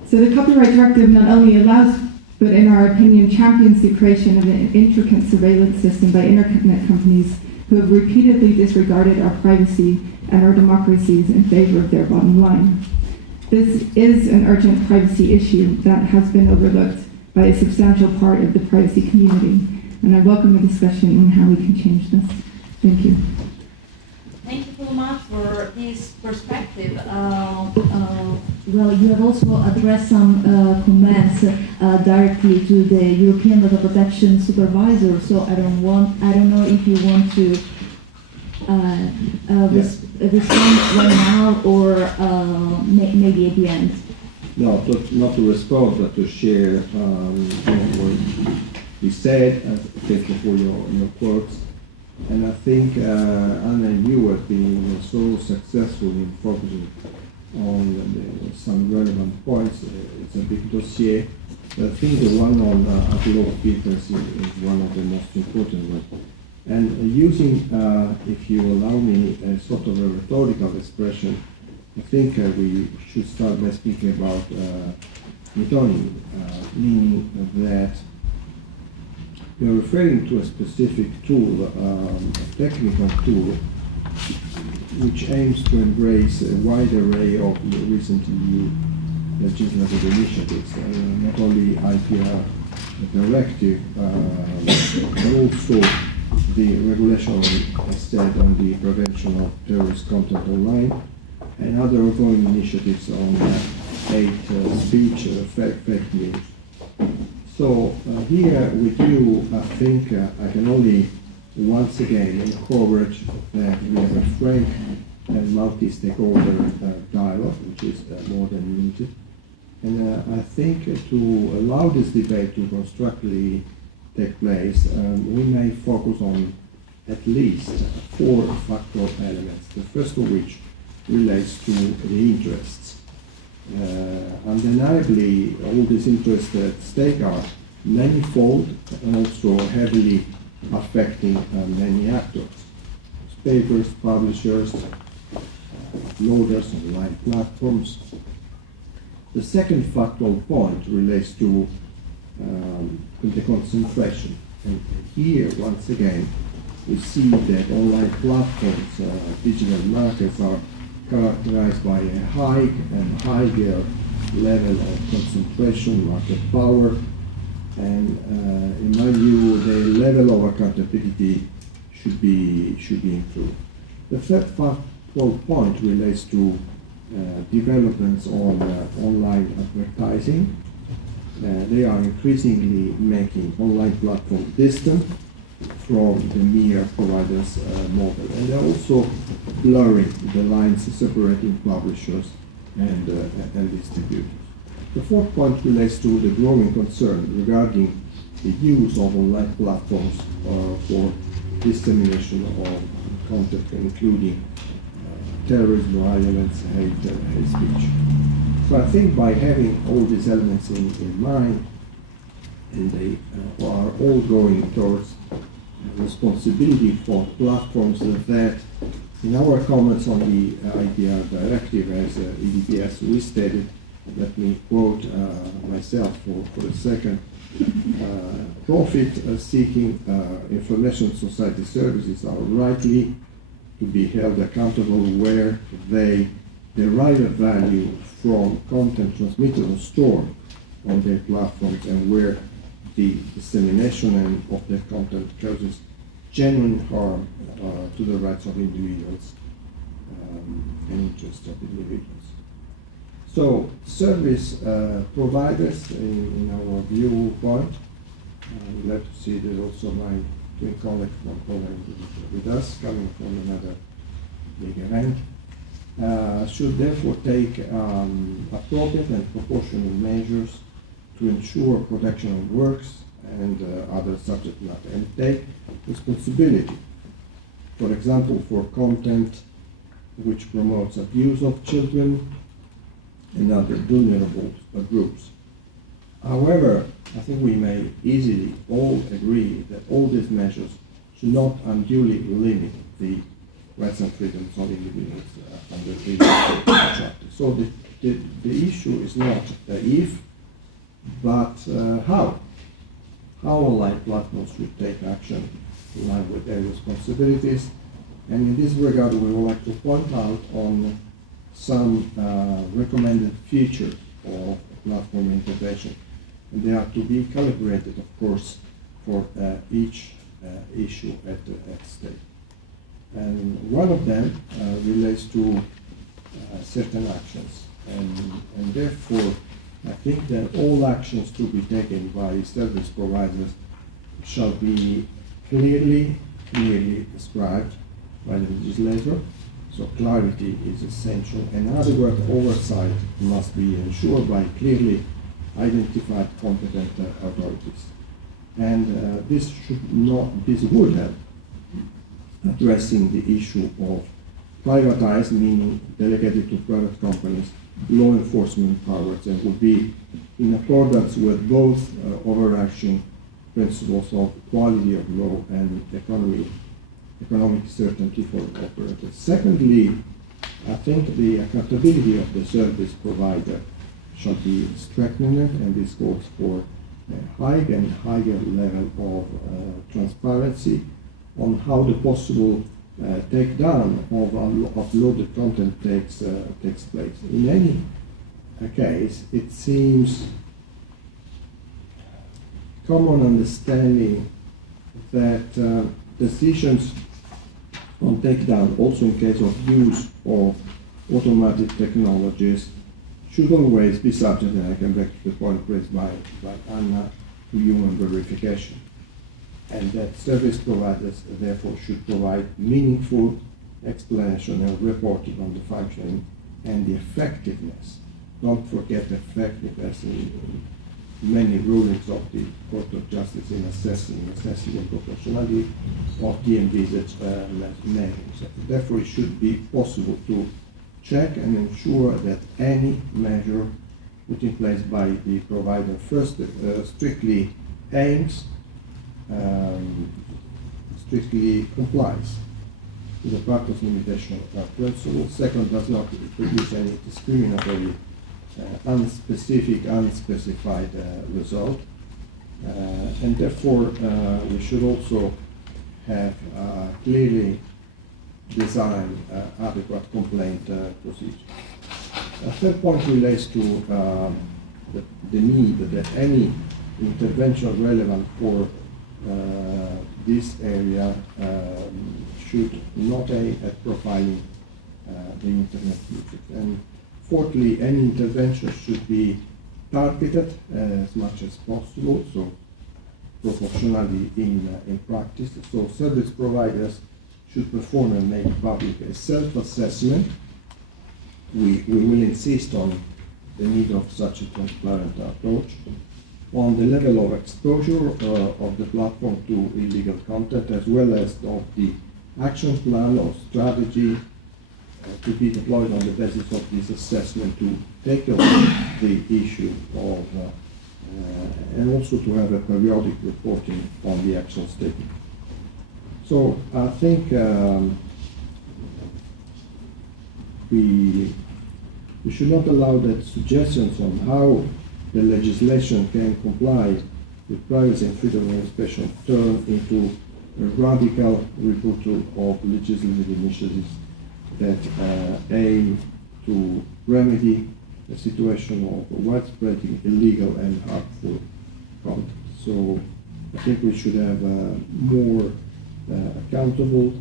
So the Copyright Directive not only allows, but in our opinion, champions the creation of an intricate surveillance system by internet companies who have repeatedly disregarded our privacy and our democracies in favor of their bottom line. This is an urgent privacy issue that has been overlooked by a substantial part of the privacy community, and I welcome a discussion on how we can change this. Thank you. Thank you so much for this perspective. Well, you have also addressed some comments directly to the European Data Protection Supervisor. So I don't know if you want to respond right now or maybe at the end. No, not to respond, but to share what you said. Thank you for your quotes. And I think Anna and you have been so successful in focusing on some relevant points. It's a big dossier. But I think the one on upload filters is one of the most important ones. And using, if you allow me, a sort of a rhetorical expression, I think we should start by speaking about metonymy, meaning that we are referring to a specific tool, a technical tool, which aims to embrace a wide array of recent EU legislative initiatives, not only IPR directive, but also the regulation, as said, on the prevention of terrorist content online, and other ongoing initiatives on hate speech, fake news. So here with you, I think I can only once again encourage that we have a frank and multi-stakeholder dialogue, which is more than limited. And I think to allow this debate to constructively take place, we may focus on at least 4 factual elements, the first of which relates to the interests. Undeniably, all these interests at stake are manifold and also heavily affecting many actors. Newspapers, publishers, loaders, online platforms. The second factual point relates to the concentration. And here, once again, we see that online platforms, digital markets are characterized by a high and higher level of concentration, market power, and in my view, the level of accountability should be improved. The third factual point relates to developments on online advertising. They are increasingly making online platforms distant from the mere providers model, and they're also blurring the lines separating publishers and distributors. The fourth point relates to the growing concern regarding the use of online platforms for dissemination of content, including terrorism, violence, hate speech. So I think by having all these elements in mind, and they are all going towards responsibility for platforms that, in our comments on the IPR directive as EDPS, we stated, let me quote myself for a second, profit-seeking information society services are rightly to be held accountable where they derive a value from content transmitted or stored on their platforms and where the dissemination of their content causes genuine harm to the rights of individuals and interests of individuals. So service providers, in our viewpoint, we'd like to see there's also my twin colleague from Poland with us, coming from another big event, should therefore take appropriate and proportional measures to ensure protection of works and other subject matter, and take responsibility, for example, for content which promotes abuse of children and other vulnerable groups. However, I think we may easily all agree that all these measures should not unduly limit the rights and freedoms of individuals under the chapter. So the issue is not if, but how. How online platforms should take action in line with their responsibilities. And in this regard, we would like to point out on some recommended features of platform intervention. And they are to be calibrated, of course, for each issue at stake. And one of them relates to certain actions. And therefore, I think that all actions to be taken by service providers shall be clearly described by the legislator. So clarity is essential, and adequate oversight must be ensured by clearly identified competent authorities. And this would help addressing the issue of privatized, meaning delegated to private companies, law enforcement powers, and would be in accordance with both overarching principles of quality of law and economic certainty for operators. Secondly, I think the accountability of the service provider shall be strengthened, and this calls for a higher and higher level of transparency on how the possible takedown of uploaded content takes place. In any case, it seems common understanding that decisions on takedown, also in case of use of automatic technologies, should always be subject, and I come back to the point raised by Anna, to human verification. And that service providers therefore should provide meaningful explanation and reporting on the functioning and the effectiveness. Don't forget effectiveness in many rulings of the Court of Justice in assessing necessity and proportionality of the envisaged measures. Therefore, it should be possible to check and ensure that any measure put in place by the provider first strictly aims, strictly complies with the practice limitation principle. Second, does not produce any discriminatory, unspecific, unspecified result. And therefore, we should also have clearly designed adequate complaint procedure. A third point relates to the need that any intervention relevant for this area should not aim at profiling the internet users. And fourthly, any intervention should be targeted as much as possible, so proportionally in practice. So service providers should perform and make public a self-assessment. We will insist on the need of such a transparent approach on the level of exposure of the platform to illegal content, as well as of the action plan or strategy to be deployed on the basis of this assessment to take on the issue of, and also to have a periodic reporting on the actions taken. So I think we should not allow that suggestions on how the legislation can comply with privacy and freedom of expression turn into a radical rebuttal of legislative initiatives that aim to remedy the situation of widespread illegal and harmful content. So I think we should have more accountable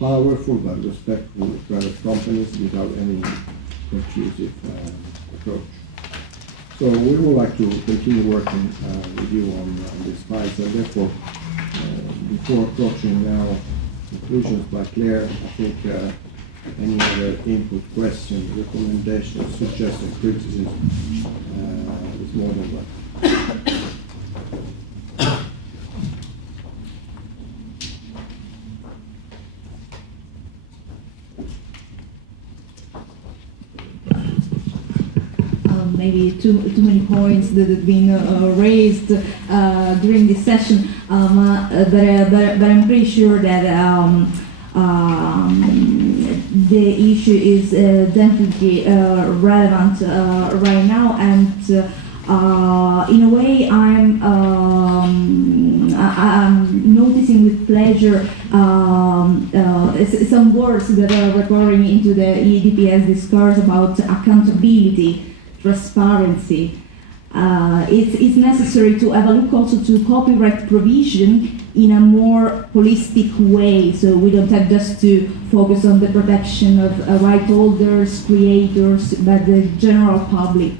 powerful but respectful private companies without any intrusive approach. So we would like to continue working with you on these files, and therefore, before approaching now conclusions by Claire, I think any other input, question, recommendation, suggestion, criticism is more than welcome. Maybe too many points that have been raised during this session, but I'm pretty sure that the issue is definitely relevant right now, and in a way I'm noticing with pleasure some words that are recurring into the EDPS discourse about accountability, transparency. It's necessary to have a look also to copyright provision in a more holistic way, so we don't have just to focus on the protection of right holders, creators, but the general public.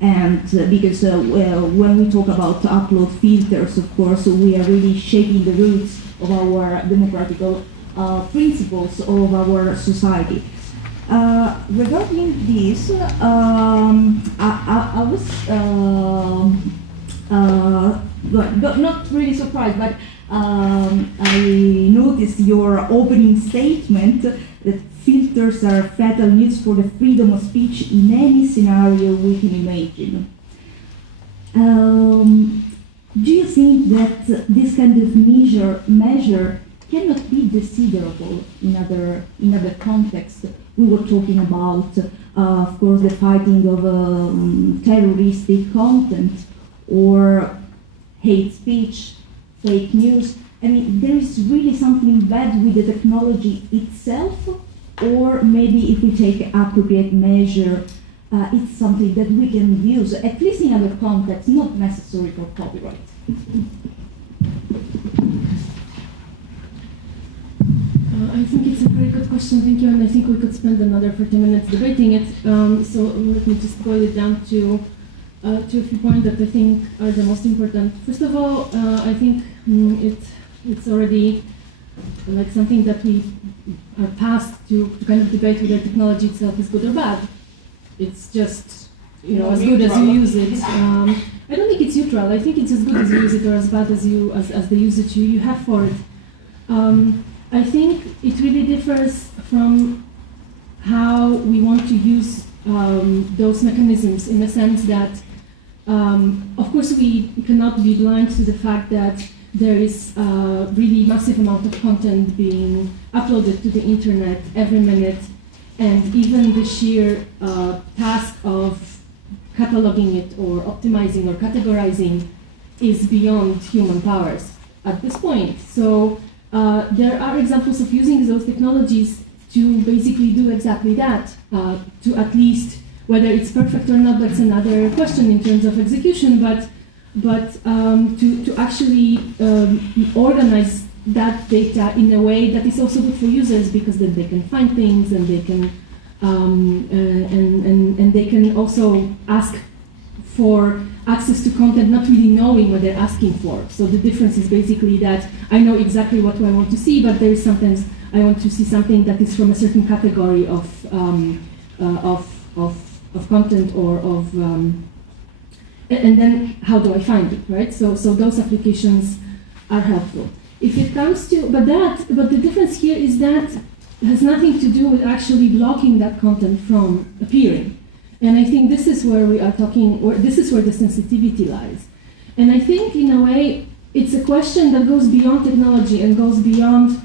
And because when we talk about upload filters, of course, we are really shaping the roots of our democratic principles of our society. Regarding this, I was not really surprised, but I noticed your opening statement that filters are fatal news for the freedom of speech in any scenario we can imagine. Do you think that this kind of measure cannot be desirable in other contexts? We were talking about, of course, the fighting of terroristic content or hate speech, fake news. I mean, there is really something bad with the technology itself, or maybe if we take appropriate measure, it's something that we can use, at least in other contexts, not necessary for copyright. I think it's a very good question, thank you, and I think we could spend another 40 minutes debating it. So let me just boil it down to a few points that I think are the most important. First of all, I think it's already like something that we are past to kind of debate whether technology itself is good or bad. It's just, as good as you use it. I don't think it's neutral. I think it's as good as you use it or as bad as the usage you have for it. I think it really differs from how we want to use those mechanisms, in the sense that, of course, we cannot be blind to the fact that there is a really massive amount of content being uploaded to the internet every minute, and even the sheer task of cataloging it or optimizing or categorizing is beyond human powers at this point. So there are examples of using those technologies to basically do exactly that, to at least, whether it's perfect or not, that's another question in terms of execution, but to actually organize that data in a way that is also good for users, because then they can find things and they can and they can also ask for access to content not really knowing what they're asking for. So the difference is basically that I know exactly what I want to see, but there is sometimes I want to see something that is from a certain category of content or of and then how do I find it, right? So those applications are helpful. If it comes to, but the difference here is that has nothing to do with actually blocking that content from appearing. And I think this is where we are talking, or this is where the sensitivity lies. And I think in a way, it's a question that goes beyond technology and goes beyond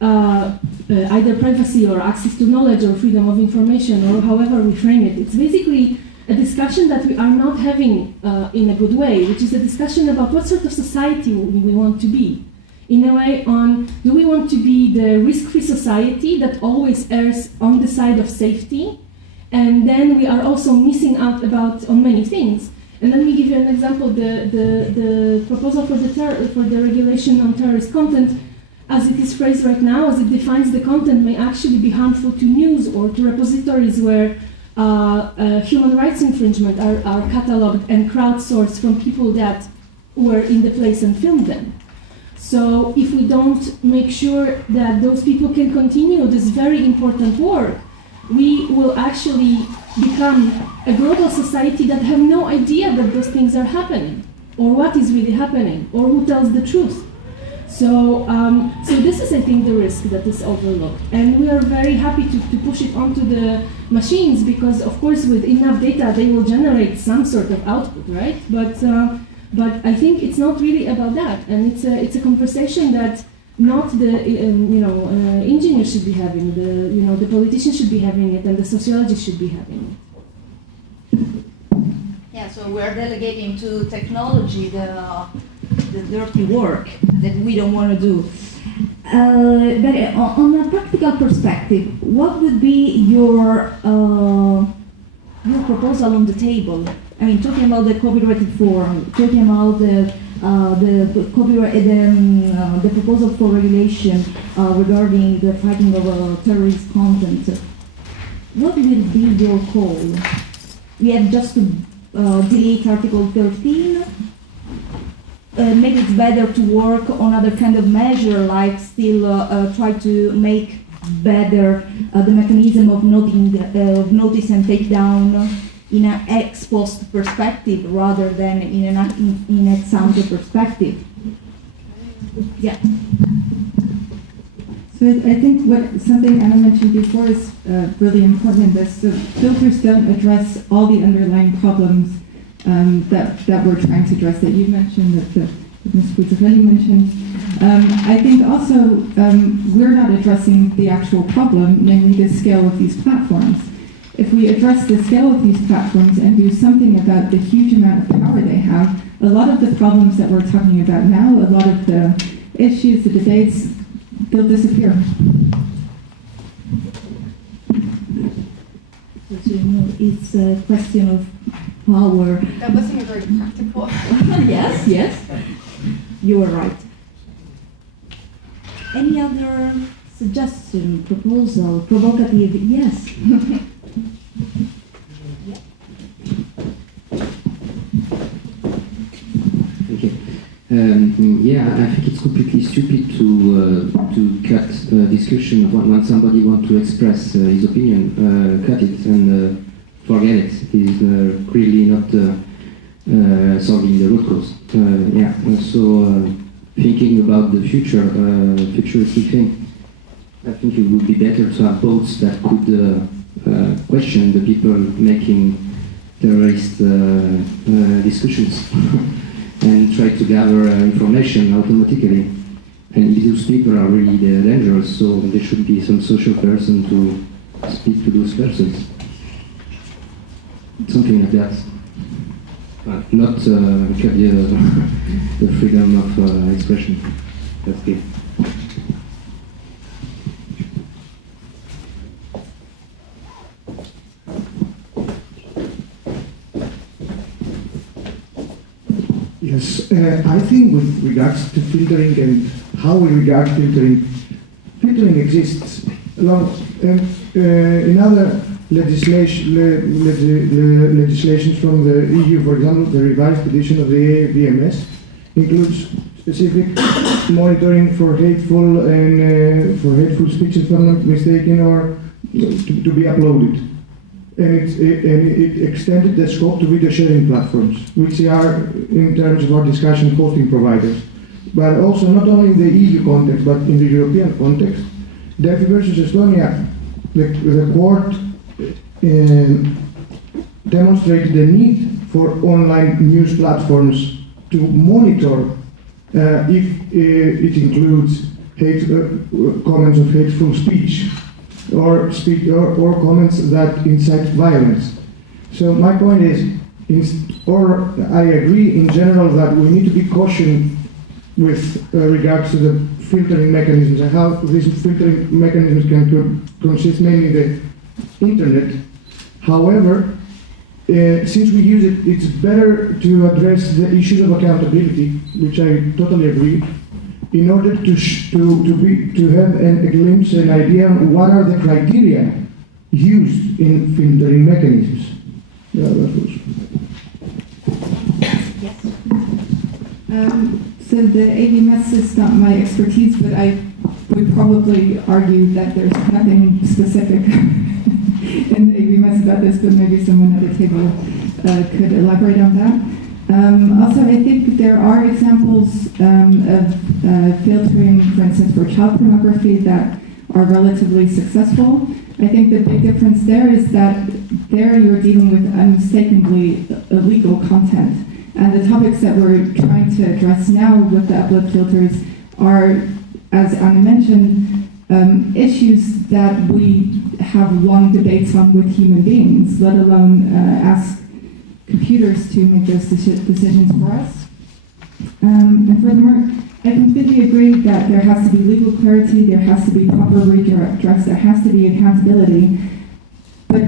either privacy or access to knowledge or freedom of information or however we frame it. It's basically a discussion that we are not having in a good way, which is a discussion about what sort of society we want to be. In a way, on do we want to be the risk-free society that always errs on the side of safety, and then we are also missing out on many things. And let me give you an example. The proposal for the regulation on terrorist content as it is phrased right now, as it defines the content, may actually be harmful to news or to repositories where human rights infringement are cataloged and crowdsourced from people that were in the place and filmed them. So if we don't make sure that those people can continue this very important work, we will actually become a global society that have no idea that those things are happening, or what is really happening, or who tells the truth. So this is, I think, the risk that is overlooked. And we are very happy to push it onto the machines because, of course, with enough data, they will generate some sort of output, right? But I think it's not really about that. And it's a conversation that not the engineers should be having, the politicians should be having it, and the sociologists should be having it. Yeah, so we're delegating to technology the dirty work that we don't want to do. But on a practical perspective, what would be your proposal on the table? I mean, talking about the copyrighted form, talking about the proposal for regulation regarding the fighting of terrorist content. What will be your call? We have just to delete Article 13. Maybe it's better to work on other kind of measure, like still try to make better the mechanism of notice and take down in an ex post perspective rather than in an ex ante perspective. Yeah. So I think something Anna mentioned before is really important in this. So filters don't address all the underlying problems that we're trying to address, that you mentioned, that Ms. Buttarelli mentioned. I think also we're not addressing the actual problem, namely the scale of these platforms. If we address the scale of these platforms and do something about the huge amount of power they have, a lot of the problems that we're talking about now, a lot of the issues, the debates, they'll disappear. So, it's a question of power. That wasn't very practical. Yes, you are right. Any other suggestion, proposal, provocative? Yes. Thank you. I think it's completely stupid to cut discussion when somebody wants to express his opinion. Cut it and forget it. It's really not solving the root cause. So thinking about the futuristic thing, I think it would be better to have boats that could question the people making terrorist discussions and try to gather information automatically. And those people are really dangerous, so there should be some social person to speak to those persons. Something like that. Not cut the freedom of expression. That's good. Yes, I think with regards to filtering and how we regard filtering, filtering exists along in other legislations from the EU. For example, the revised edition of the EDPS includes specific monitoring for hateful speech, if I'm not mistaken, or to be uploaded. And it extended the scope to video sharing platforms, which are, in terms of our discussion, hosting providers. But also, not only in the EU context, but in the European context, Delphi versus Estonia, the court demonstrated the need for online news platforms to monitor if it includes comments of hateful speech, or comments that incite violence. So my point is, I agree in general that we need to be cautious with regards to the filtering mechanisms and how these filtering mechanisms can consist mainly in the internet. However, since we use it, it's better to address the issues of accountability, which I totally agree, in order to have a glimpse, an idea what are the criteria used in filtering mechanisms. Yeah, that was. So the AVMS is not my expertise, but I would probably argue that there's nothing specific in the AVMS about this, but maybe someone at the table could elaborate on that. Also, I think there are examples of filtering, for instance, for child pornography that are relatively successful. I think the big difference there is that there you're dealing with unmistakably illegal content. And the topics that we're trying to address now with the upload filters are, as Anna mentioned, issues that we have long debates on with human beings, let alone ask computers to make those decisions for us. And furthermore, I completely agree that there has to be legal clarity, there has to be proper redress, there has to be accountability. But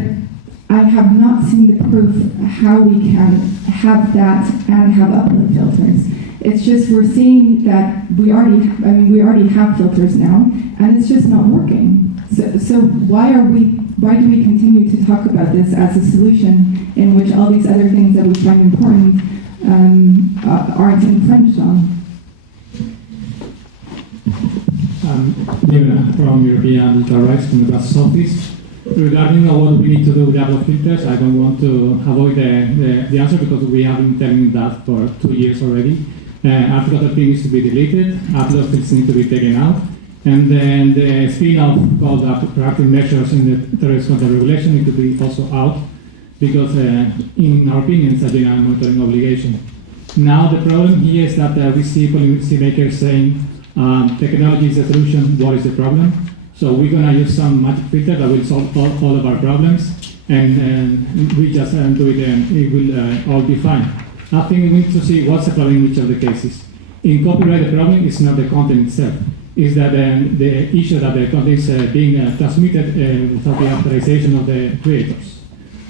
I have not seen the proof how we can have that and have upload filters. It's just we're seeing that we already have filters now, and it's just not working. So why do we continue to talk about this as a solution in which all these other things that we find important aren't infringed on? Giovanni from European Digital Rights from the Brussels office. Regarding what we need to do with the upload filters, I don't want to avoid the answer because we have been telling that for 2 years already. Article 13 needs to be deleted, upload filters need to be taken out, and then the spin-off called proactive measures in the terrorist content regulation need to be also out because, in our opinion, it's a general monitoring obligation. Now the problem here is that we see policymakers saying technology is the solution, what is the problem? So we're going to use some magic filter that will solve all of our problems, and we just do it and it will all be fine. I think we need to see what's the problem in each of the cases. In copyright, the problem is not the content itself. It's that the issue that the content is being transmitted without the authorization of the creators.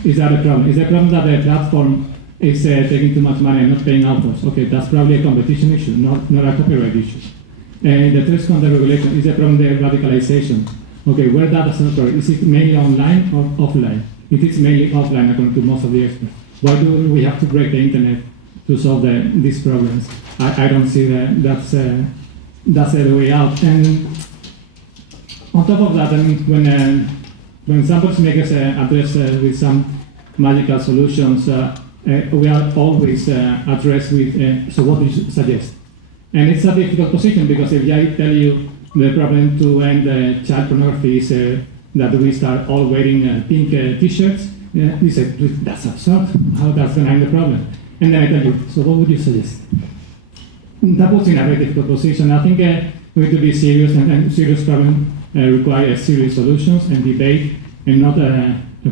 Is that a problem? Is the problem that the platform is taking too much money and not paying authors? Okay, that's probably a competition issue, not a copyright issue. The terrorist content regulation is a problem the radicalization. Okay, where that doesn't occur, is it mainly online or offline? It is mainly offline according to most of the experts. Why do we have to break the internet to solve these problems? I don't see that's the way out. And on top of that, I mean, when some policymakers address with some magical solutions, we are always addressed with, so what do you suggest? And it's a difficult position because if I tell you the problem to end child pornography is that we start all wearing pink t-shirts, you say, that's absurd, how that's going to end the problem? And then I tell you, so what would you suggest? That puts in a very difficult position. I think we need to be serious, and serious problem require serious solutions and debate, and not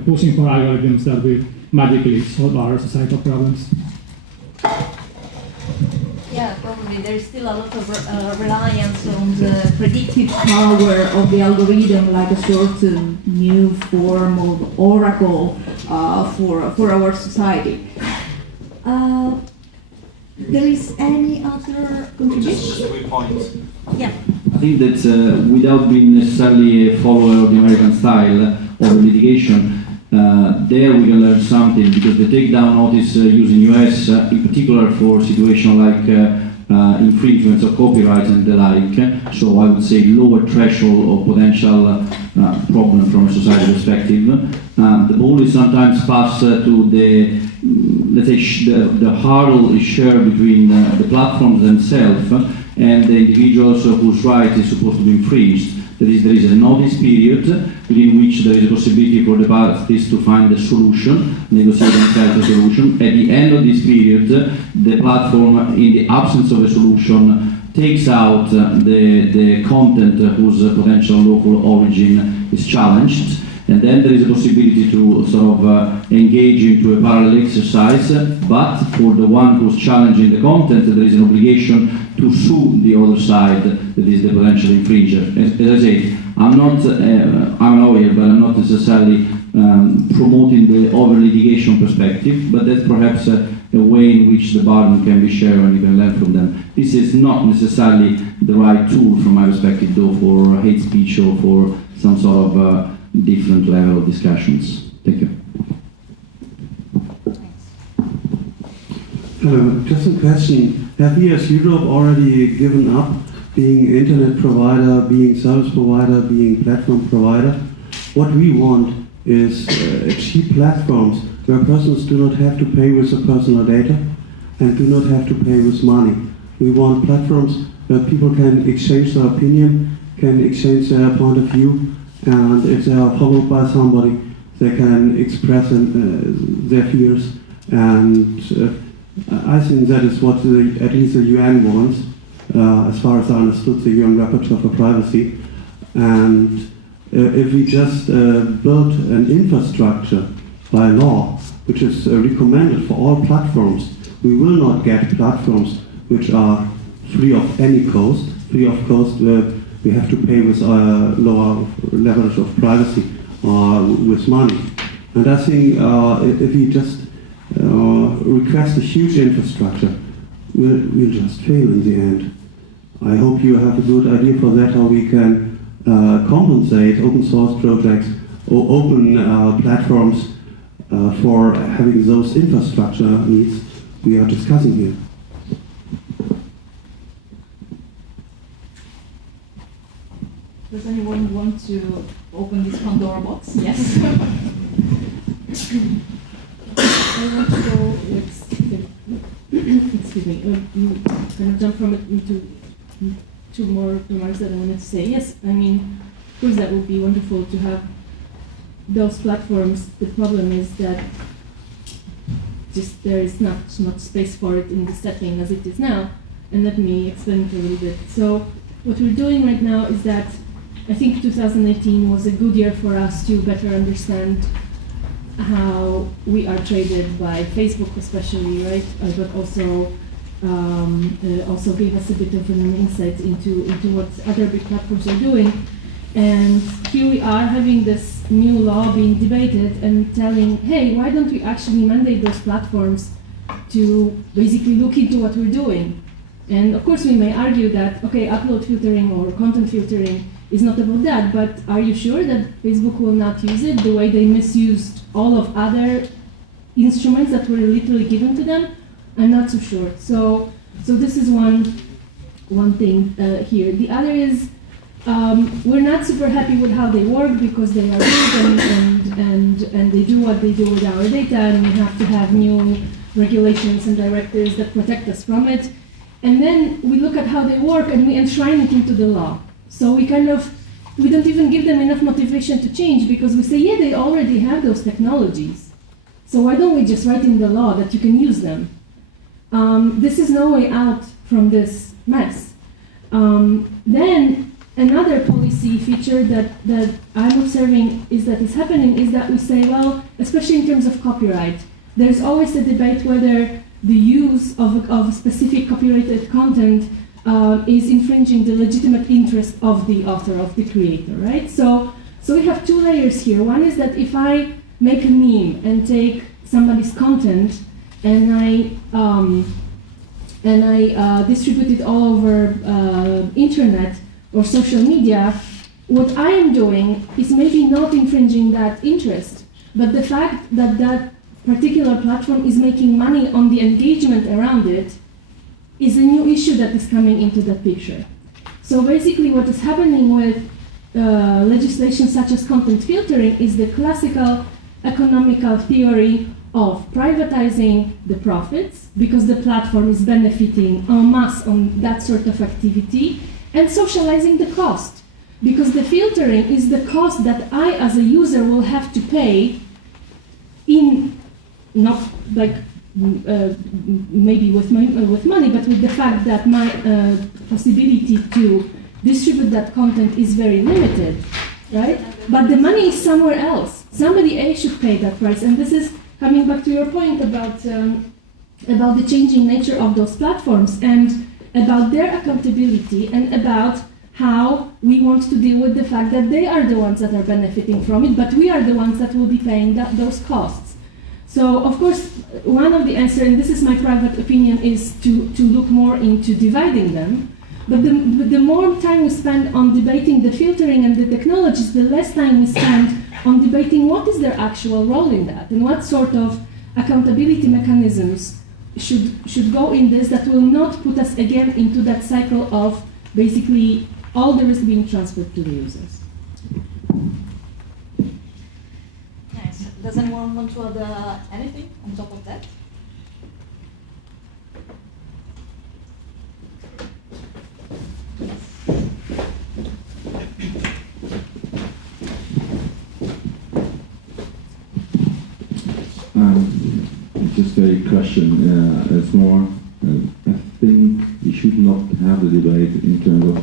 pushing for algorithms that will magically solve our societal problems. Yeah, probably there is still a lot of reliance on the predictive power of the algorithm, like a sort of new form of oracle for our society. There is any other contribution? Just a quick point. Yeah. I think that without being necessarily a follower of the American style of litigation, there we can learn something, because the takedown notice used in US, in particular for situations like infringements of copyright and the like, so I would say lower threshold of potential problem from a society perspective. The ball is sometimes passed to the, let's say, the hurdle is shared between the platforms themselves and the individuals whose right is supposed to be infringed. There is a notice period within which there is a possibility for the parties to find a solution, negotiate a solution. At the end of this period, the platform, in the absence of a solution, takes out the content whose potential local origin is challenged. And then there is a possibility to sort of engage into a parallel exercise, but for the one who's challenging the content, there is an obligation to sue the other side that is the potential infringer. As I say, I'm a lawyer, but I'm not necessarily promoting the over litigation perspective, but that's perhaps a way in which the burden can be shared and you can learn from them. This is not necessarily the right tool from my perspective, though, for hate speech or for some sort of different level of discussions. Thank you. Just a question. Have we as Europe already given up being internet provider, being service provider, being platform provider? What we want is cheap platforms where persons do not have to pay with their personal data and do not have to pay with money. We want platforms where people can exchange their opinion, can exchange their point of view, and if they are followed by somebody, they can express their fears. And I think that is what at least the UN wants, as far as I understood the UN Rapporteur for Privacy. And if we just build an infrastructure by law, which is recommended for all platforms, we will not get platforms which are free of any cost. Free of cost, we have to pay with lower levels of privacy or with money. And I think if we just request a huge infrastructure, we'll just fail in the end. I hope you have a good idea for that, how we can compensate open source projects or open platforms for having those infrastructure needs we are discussing here. Does anyone want to open this Pandora box? Yes. I want to go, excuse me, you kind of jump from it into two more remarks that I wanted to say. Yes, I mean, of course that would be wonderful to have those platforms. The problem is that just there is not much space for it in the setting as it is now. And let me explain it a little bit. So what we're doing right now is that I think 2018 was a good year for us to better understand how we are traded by Facebook especially, right? But also gave us a bit of an insight into what other big platforms are doing. And here we are having this new law being debated and telling, hey, why don't we actually mandate those platforms to basically look into what we're doing? And of course we may argue that, okay, upload filtering or content filtering is not about that, but are you sure that Facebook will not use it the way they misused all of other instruments that were literally given to them? I'm not so sure. So this is one thing here. The other is we're not super happy with how they work because they are big and they do what they do with our data, and we have to have new regulations and directives that protect us from it. And then we look at how they work and we enshrine it into the law. So we don't even give them enough motivation to change because we say, yeah, they already have those technologies. So why don't we just write in the law that you can use them? This is no way out from this mess. Then another policy feature that I'm observing is that is happening is that we say, well, especially in terms of copyright, there's always a debate whether the use of specific copyrighted content is infringing the legitimate interest of the author, of the creator, right? So we have two layers here. One is that if I make a meme and take somebody's content and I distribute it all over internet or social media, what I am doing is maybe not infringing that interest, but the fact that that particular platform is making money on the engagement around it is a new issue that is coming into that picture. So basically what is happening with legislation such as content filtering is the classical economical theory of privatizing the profits because the platform is benefiting en masse on that sort of activity, and socializing the cost because the filtering is the cost that I as a user will have to pay in not like maybe with money, but with the fact that my possibility to distribute that content is very limited, right? But the money is somewhere else. Somebody else should pay that price, and this is coming back to your point about the changing nature of those platforms and about their accountability and about how we want to deal with the fact that they are the ones that are benefiting from it, but we are the ones that will be paying those costs. So, of course, one of the answers, and this is my private opinion, is to look more into dividing them. But the more time we spend on debating the filtering and the technologies, the less time we spend on debating what is their actual role in that, and what sort of accountability mechanisms should go in this that will not put us again into that cycle of basically all the risk being transferred to the users. Nice. Does anyone want to add anything on top of that? Just a question. It's more. I think we should not have the debate in terms of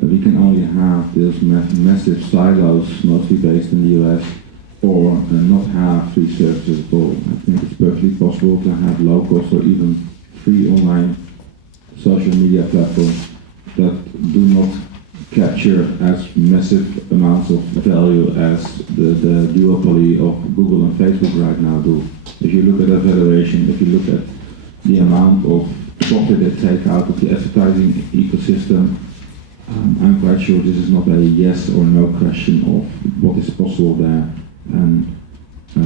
we can only have those massive silos, mostly based in the US, or not have free services at all. I think it's perfectly possible to have low cost or even free online social media platforms that do not capture as massive amounts of value as the duopoly of Google and Facebook right now do. If you look at that valuation, if you look at the amount of profit they take out of the advertising ecosystem, I'm quite sure this is not a yes or no question of what is possible there. And I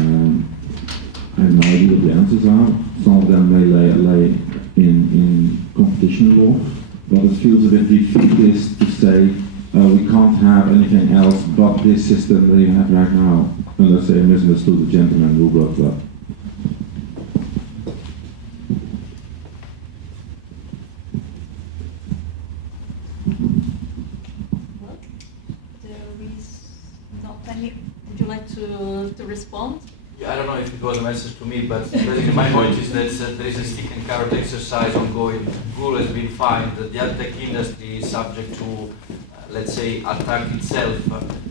have no idea what the answers are. Some of them may lay in competition law, but it feels a bit defeatist to say we can't have anything else but this system that you have right now, unless they misunderstood the gentleman who brought it up. Well, there is not any. Would you like to respond? Yeah, I don't know if it was a message to me, but basically my point is that there is a stick and carrot exercise ongoing. Google has been fined. The ad tech industry is subject to, let's say, attack itself.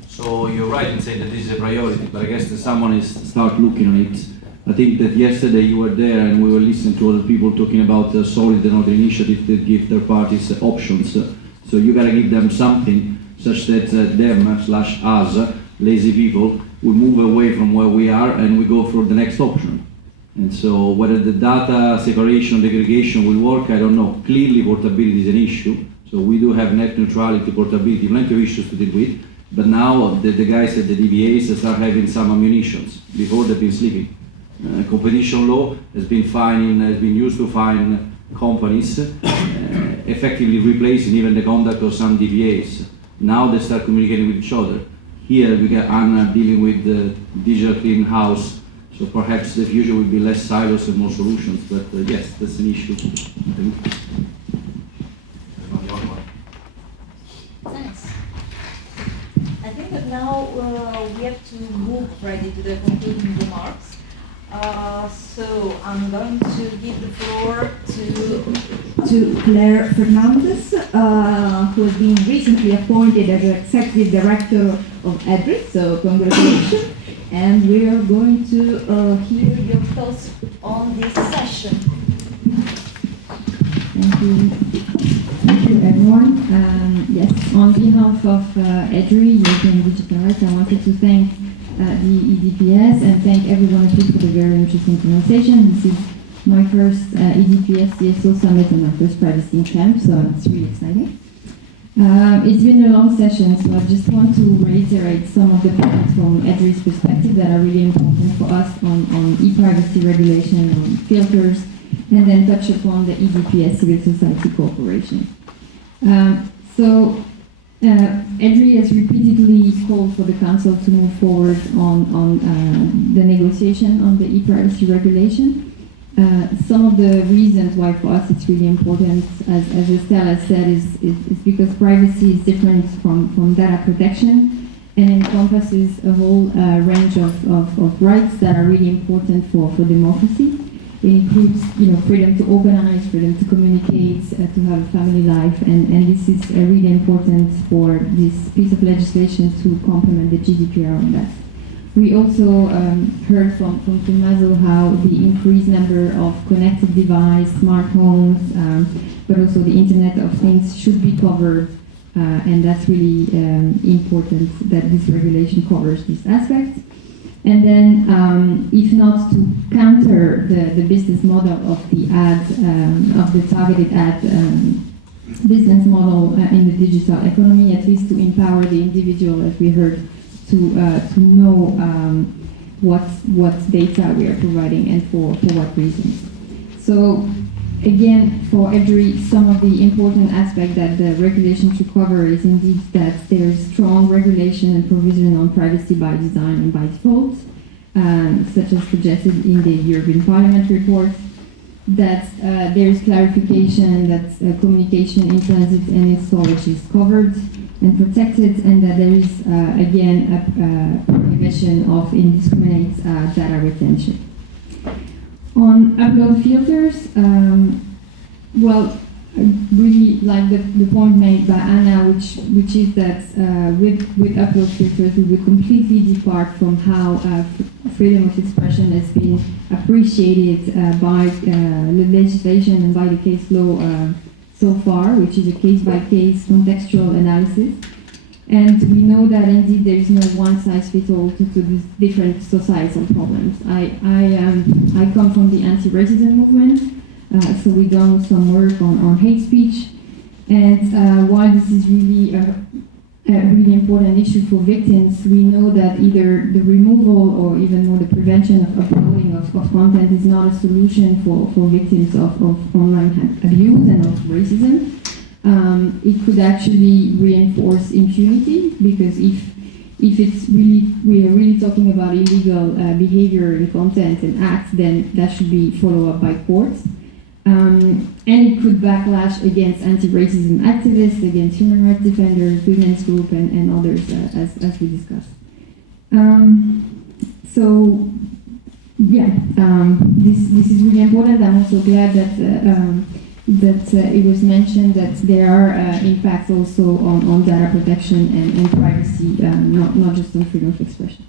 So you're right in saying that this is a priority, but I guess that someone is start looking on it. I think that yesterday you were there and we were listening to other people talking about solid and other initiatives that give their parties options. So you gotta give them something such that them/us, lazy people, we move away from where we are and we go for the next option. And so whether the data separation, degradation will work, I don't know. Clearly portability is an issue. So we do have net neutrality, portability, plenty of issues to deal with. But now the guys at the DBAs start having some ammunitions. Before they've been sleeping. Competition law has been used to fine companies, effectively replacing even the conduct of some DBAs. Now they start communicating with each other. Here we got Anna dealing with the digital clean house, so perhaps the future will be less silos and more solutions, but yes, that's an issue. Thanks. I think that now we have to move already to the concluding remarks. So I'm going to give the floor to Claire Fernandez, who has been recently appointed as Executive Director of Advocacy, so congratulations. And we are going to hear your thoughts on this session. Thank you. Thank you, everyone. Yes, on behalf of EDRI, European Digital Rights, I wanted to thank the EDPS and thank every one of you for the very interesting conversation. This is my first EDPS CSO Summit and my first privacy camp, so it's really exciting. It's been a long session, so I just want to reiterate some of the points from EDRI's perspective that are really important for us on ePrivacy regulation, on filters, and then touch upon the EDPS Civil Society Corporation. EDRI has repeatedly called for the Council to move forward on the negotiation on the ePrivacy regulation. Some of the reasons why for us it's really important, as Estelle has said, is because privacy is different from data protection and encompasses a whole range of rights that are really important for democracy. It includes, freedom to organize, freedom to communicate, to have a family life, and this is really important for this piece of legislation to complement the GDPR on that. We also heard from Tomaso how the increased number of connected devices, smart homes, but also the Internet of Things should be covered, and that's really important that this regulation covers this aspect. And then, if not to counter the business model of the ad, of the targeted ad business model in the digital economy, at least to empower the individual, as we heard, to know what data we are providing and for what reasons. So again, for EDRI, some of the important aspects that the regulation should cover is indeed that there is strong regulation and provision on privacy by design and by default, such as suggested in the European Parliament report, that there is clarification that communication in transit and in storage is covered and protected, and that there is, again, a prohibition of indiscriminate data retention. On upload filters, well, I really like the point made by Anna, which is that with upload filters, we would completely depart from how freedom of expression has been appreciated by the legislation and by the case law so far, which is a case-by-case contextual analysis. And we know that indeed there is no one-size-fits-all to these different societal problems. I come from the anti-racism movement, so we've done some work on hate speech. And while this is really a really important issue for victims, we know that either the removal or even more the prevention of uploading of content is not a solution for victims of online abuse and of racism. It could actually reinforce impunity, because if it's really, we are really talking about illegal behavior in content and acts, then that should be followed up by courts. And it could backlash against anti-racism activists, against human rights defenders, women's group, and others, as we discussed. So, yeah, this is really important. I'm also glad that it was mentioned that there are impacts also on data protection and privacy, not just on freedom of expression.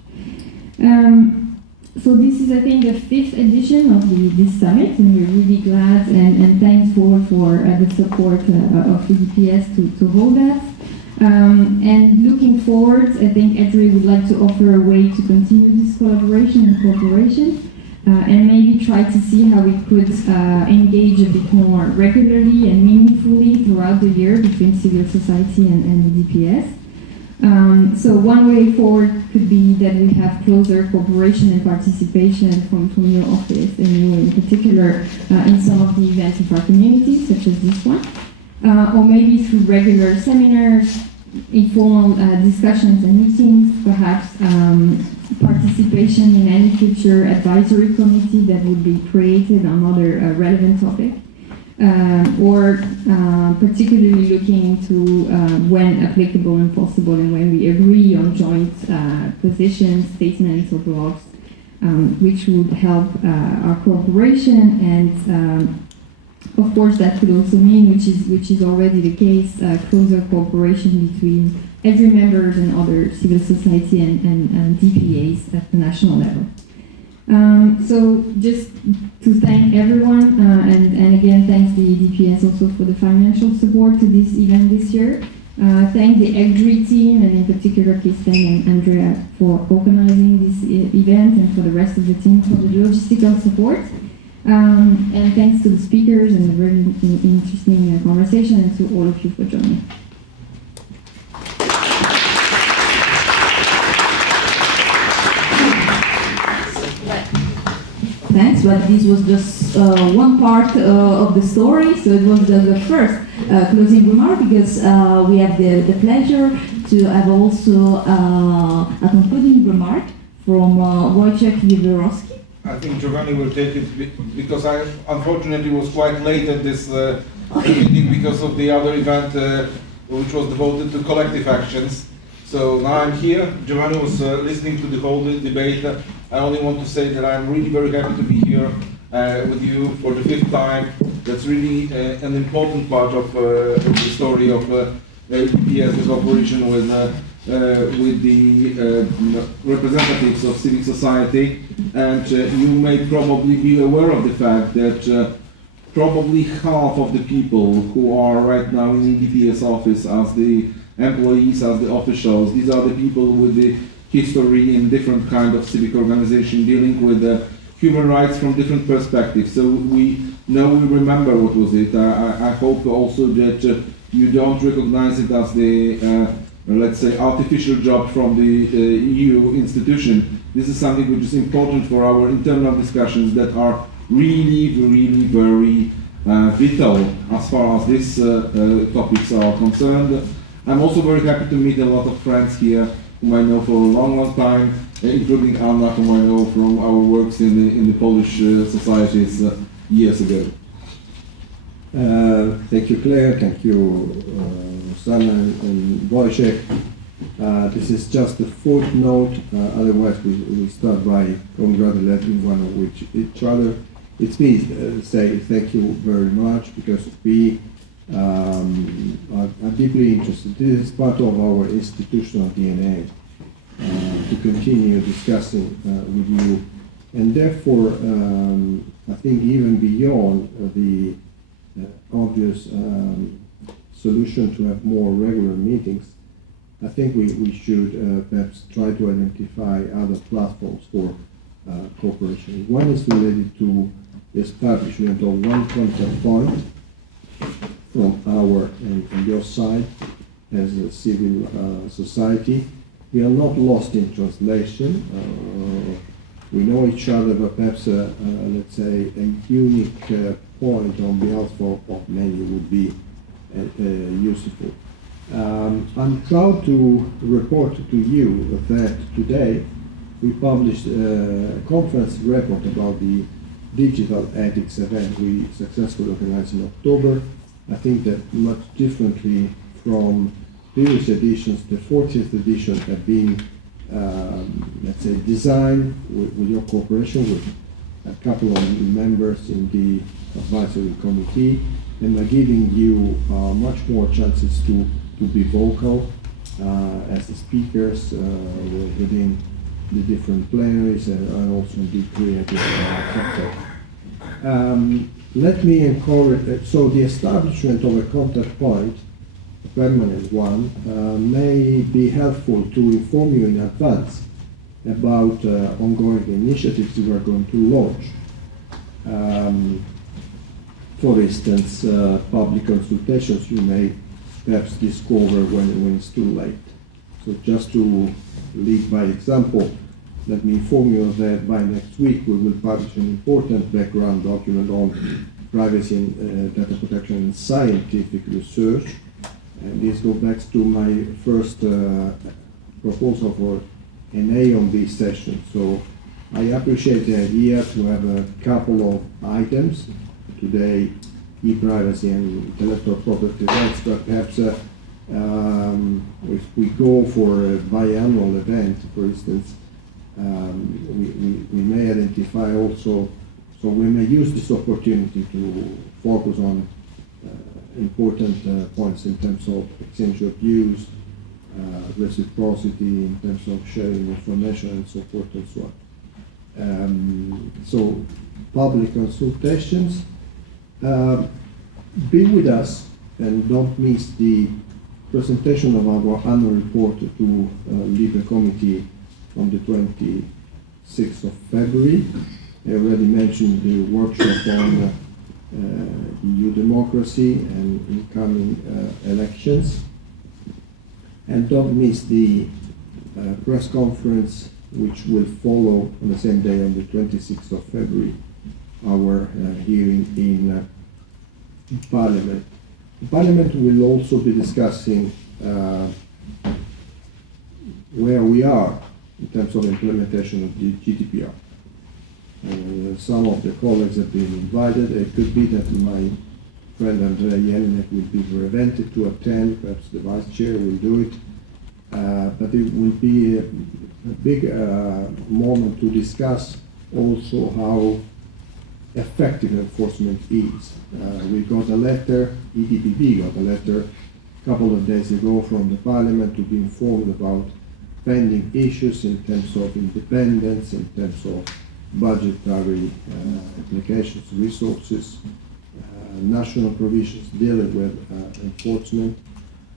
So this is, I think, the 5th edition of this summit, and we're really glad and thankful for the support of EDPS to hold that. And looking forward, I think EDRI would like to offer a way to continue this collaboration and cooperation, and maybe try to see how we could engage a bit more regularly and meaningfully throughout the year between civil society and EDPS. So one way forward could be that we have closer cooperation and participation from your office, and you in particular, in some of the events of our community, such as this one, or maybe through regular seminars, informal discussions and meetings, perhaps participation in any future advisory committee that would be created on other relevant topics. Or particularly looking into when applicable and possible, and when we agree on joint positions, statements, or blogs, which would help our cooperation. And of course, that could also mean, which is already the case, closer cooperation between EDRI members and other civil society and DPAs at the national level. So just to thank everyone, and again, thanks the EDPS also for the financial support to this event this year. Thank the EDRI team, and in particular Kristen and Andrea, for organizing this event, and for the rest of the team for the logistical support. And thanks to the speakers and the very interesting conversation, and to all of you for joining. Thanks, but this was just one part of the story, so it was the first closing remark, because we have the pleasure to have also a concluding remark from Wojciech Wiewiorowski. I think Giovanni will take it, because I unfortunately was quite late at this meeting because of the other event which was devoted to collective actions. So now I'm here. Giovanni was listening to the whole debate. I only want to say that I'm really very happy to be here with you for the 5th time. That's really an important part of the story of EDPS's cooperation with the representatives of civic society. And you may probably be aware of the fact that probably half of the people who are right now in EDPS office as the employees, as the officials, these are the people with the history in different kind of civic organization dealing with human rights from different perspectives. So we remember what was it. I hope also that you don't recognize it as the, let's say, artificial job from the EU institution. This is something which is important for our internal discussions that are really, really very vital as far as these topics are concerned. I'm also very happy to meet a lot of friends here whom I know for a long, long time, including Anna, whom I know from our works in the Polish societies years ago. Thank you, Claire. Thank you, Sana and Wojciech. This is just a footnote. Otherwise, we start by congratulating one of each other. It's me say thank you very much because we are deeply interested. This is part of our institutional DNA to continue discussing with you, and therefore I think even beyond the obvious solution to have more regular meetings, I think we should perhaps try to identify other platforms for cooperation. One is related to the establishment of one contact point from our and your side as a civil society. We are not lost in translation. We know each other, but perhaps let's say a unique point on behalf of many would be useful. I'm proud to report to you that today we published a conference report about the digital ethics event we successfully organized in October. I think that much differently from previous editions, the 40th edition have been, let's say, designed with your cooperation, with a couple of members in the advisory committee, and are giving you much more chances to be vocal as the speakers within the different plenaries and also the creative sector. Let me encourage, so the establishment of a contact point, a permanent one, may be helpful to inform you in advance about ongoing initiatives we are going to launch. For instance, public consultations you may perhaps discover when it's too late. So just to lead by example, let me inform you that by next week we will publish an important background document on privacy and data protection in scientific research. And this goes back to my first proposal for an A on B session. So I appreciate the idea to have a couple of items. Today, ePrivacy and intellectual property rights, but perhaps if we go for a biannual event, for instance, we may identify also, so we may use this opportunity to focus on important points in terms of exchange of views, reciprocity, in terms of sharing information and so forth and so on. So public consultations, be with us and don't miss the presentation of our annual report to LIBE committee on the 26th of February. I already mentioned the workshop on EU democracy and incoming elections. And don't miss the press conference which will follow on the same day on the 26th of February, our hearing in Parliament. Parliament will also be discussing where we are in terms of implementation of the GDPR. Some of the colleagues have been invited. It could be that my friend Andrea Jelinek will be prevented to attend. Perhaps the vice chair will do it. But it will be a big moment to discuss also how effective enforcement is. We got a letter, EDPS got a letter a couple of days ago from the Parliament to be informed about pending issues in terms of independence, in terms of budgetary applications, resources, national provisions dealing with enforcement.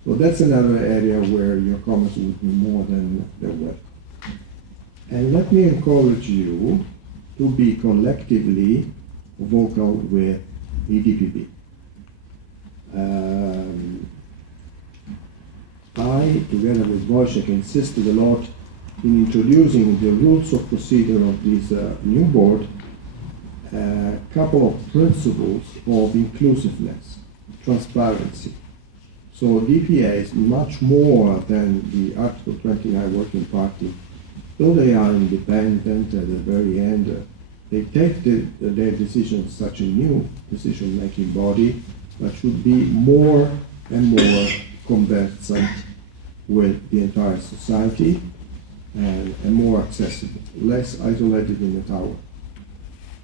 So that's another area where your comments would be more than welcome. And let me encourage you to be collectively vocal with EDPB. I, together with Wojciech, insisted a lot in introducing the rules of procedure of this new board, a couple of principles of inclusiveness, transparency. So DPA is much more than the Article 29 Working Party. Though they are independent at the very end, they take their decisions, such a new decision-making body, that should be more and more conversant with the entire society and more accessible, less isolated in the tower.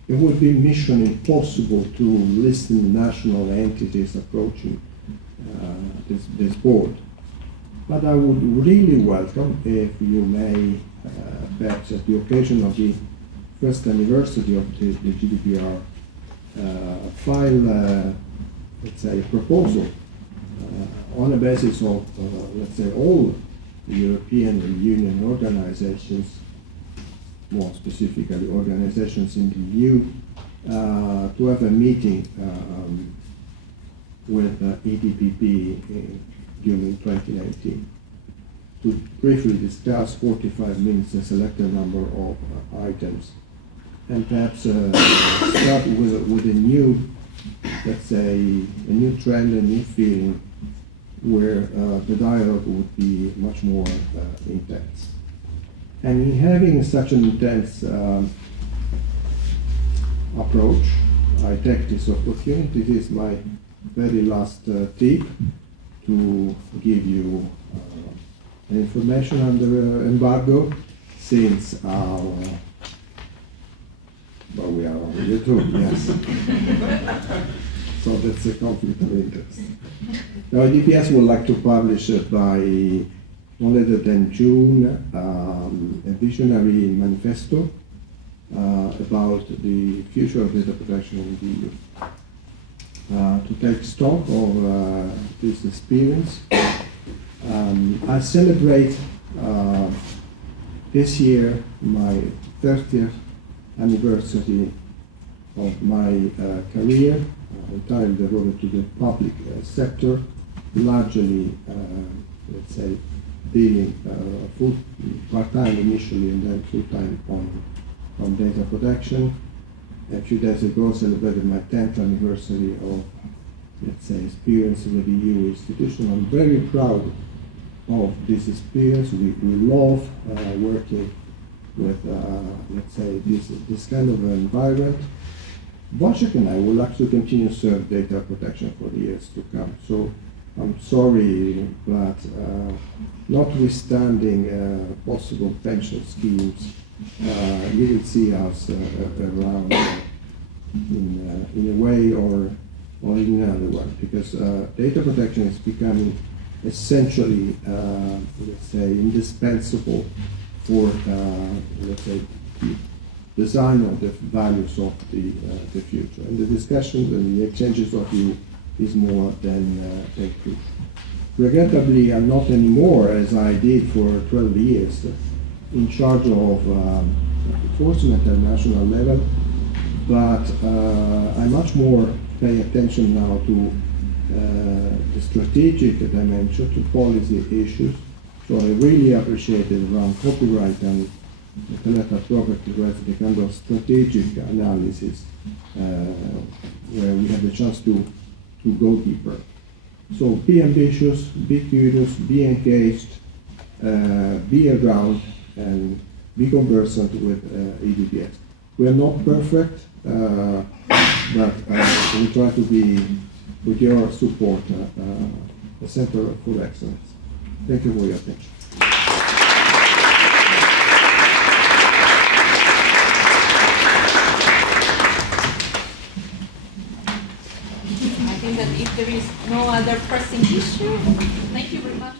It would be mission impossible to listen national entities approaching this board. But I would really welcome if you may, perhaps at the occasion of the first anniversary of the GDPR, file, let's say, a proposal on the basis of, let's say, all European Union organizations, more specifically organizations in the EU, to have a meeting with EDPB during 2019 to briefly discuss 45 minutes, a selected number of items, and perhaps start with a new, let's say, a new trend, a new feeling, where the dialogue would be much more intense. And in having such an intense approach, I take this opportunity, this is my very last tip, to give you information under embargo, since our, well, we are on YouTube, yes. So that's a conflict of interest. Now, EDPS would like to publish by no later than June a visionary manifesto about the future of data protection in the EU. To take stock of this experience, I celebrate this year my 30th anniversary of my career, entirely devoted to the public sector, largely, let's say, dealing full part-time initially and then full-time on data protection. A few days ago, celebrated my 10th anniversary of, let's say, experience with the EU institution. I'm very proud of this experience. We love working with, let's say, this kind of environment. Wojciech and I would like to continue to serve data protection for the years to come. So I'm sorry, but notwithstanding possible pension schemes, you will see us around in a way or in another one, because data protection is becoming essentially, let's say, indispensable for, let's say, the design of the values of the future. And the discussions and the exchanges of view is more than crucial. Regrettably, I'm not anymore, as I did for 12 years, in charge of enforcement at national level, but I much more pay attention now to the strategic dimension, to policy issues. So I really appreciate it around copyright and intellectual property rights, the kind of strategic analysis where we have the chance to go deeper. So be ambitious, be curious, be engaged, be around, and be conversant with EDPS. We are not perfect, but we try to be, with your support, a center for excellence. Thank you for your attention. I think that if there is no other pressing issue, thank you very much.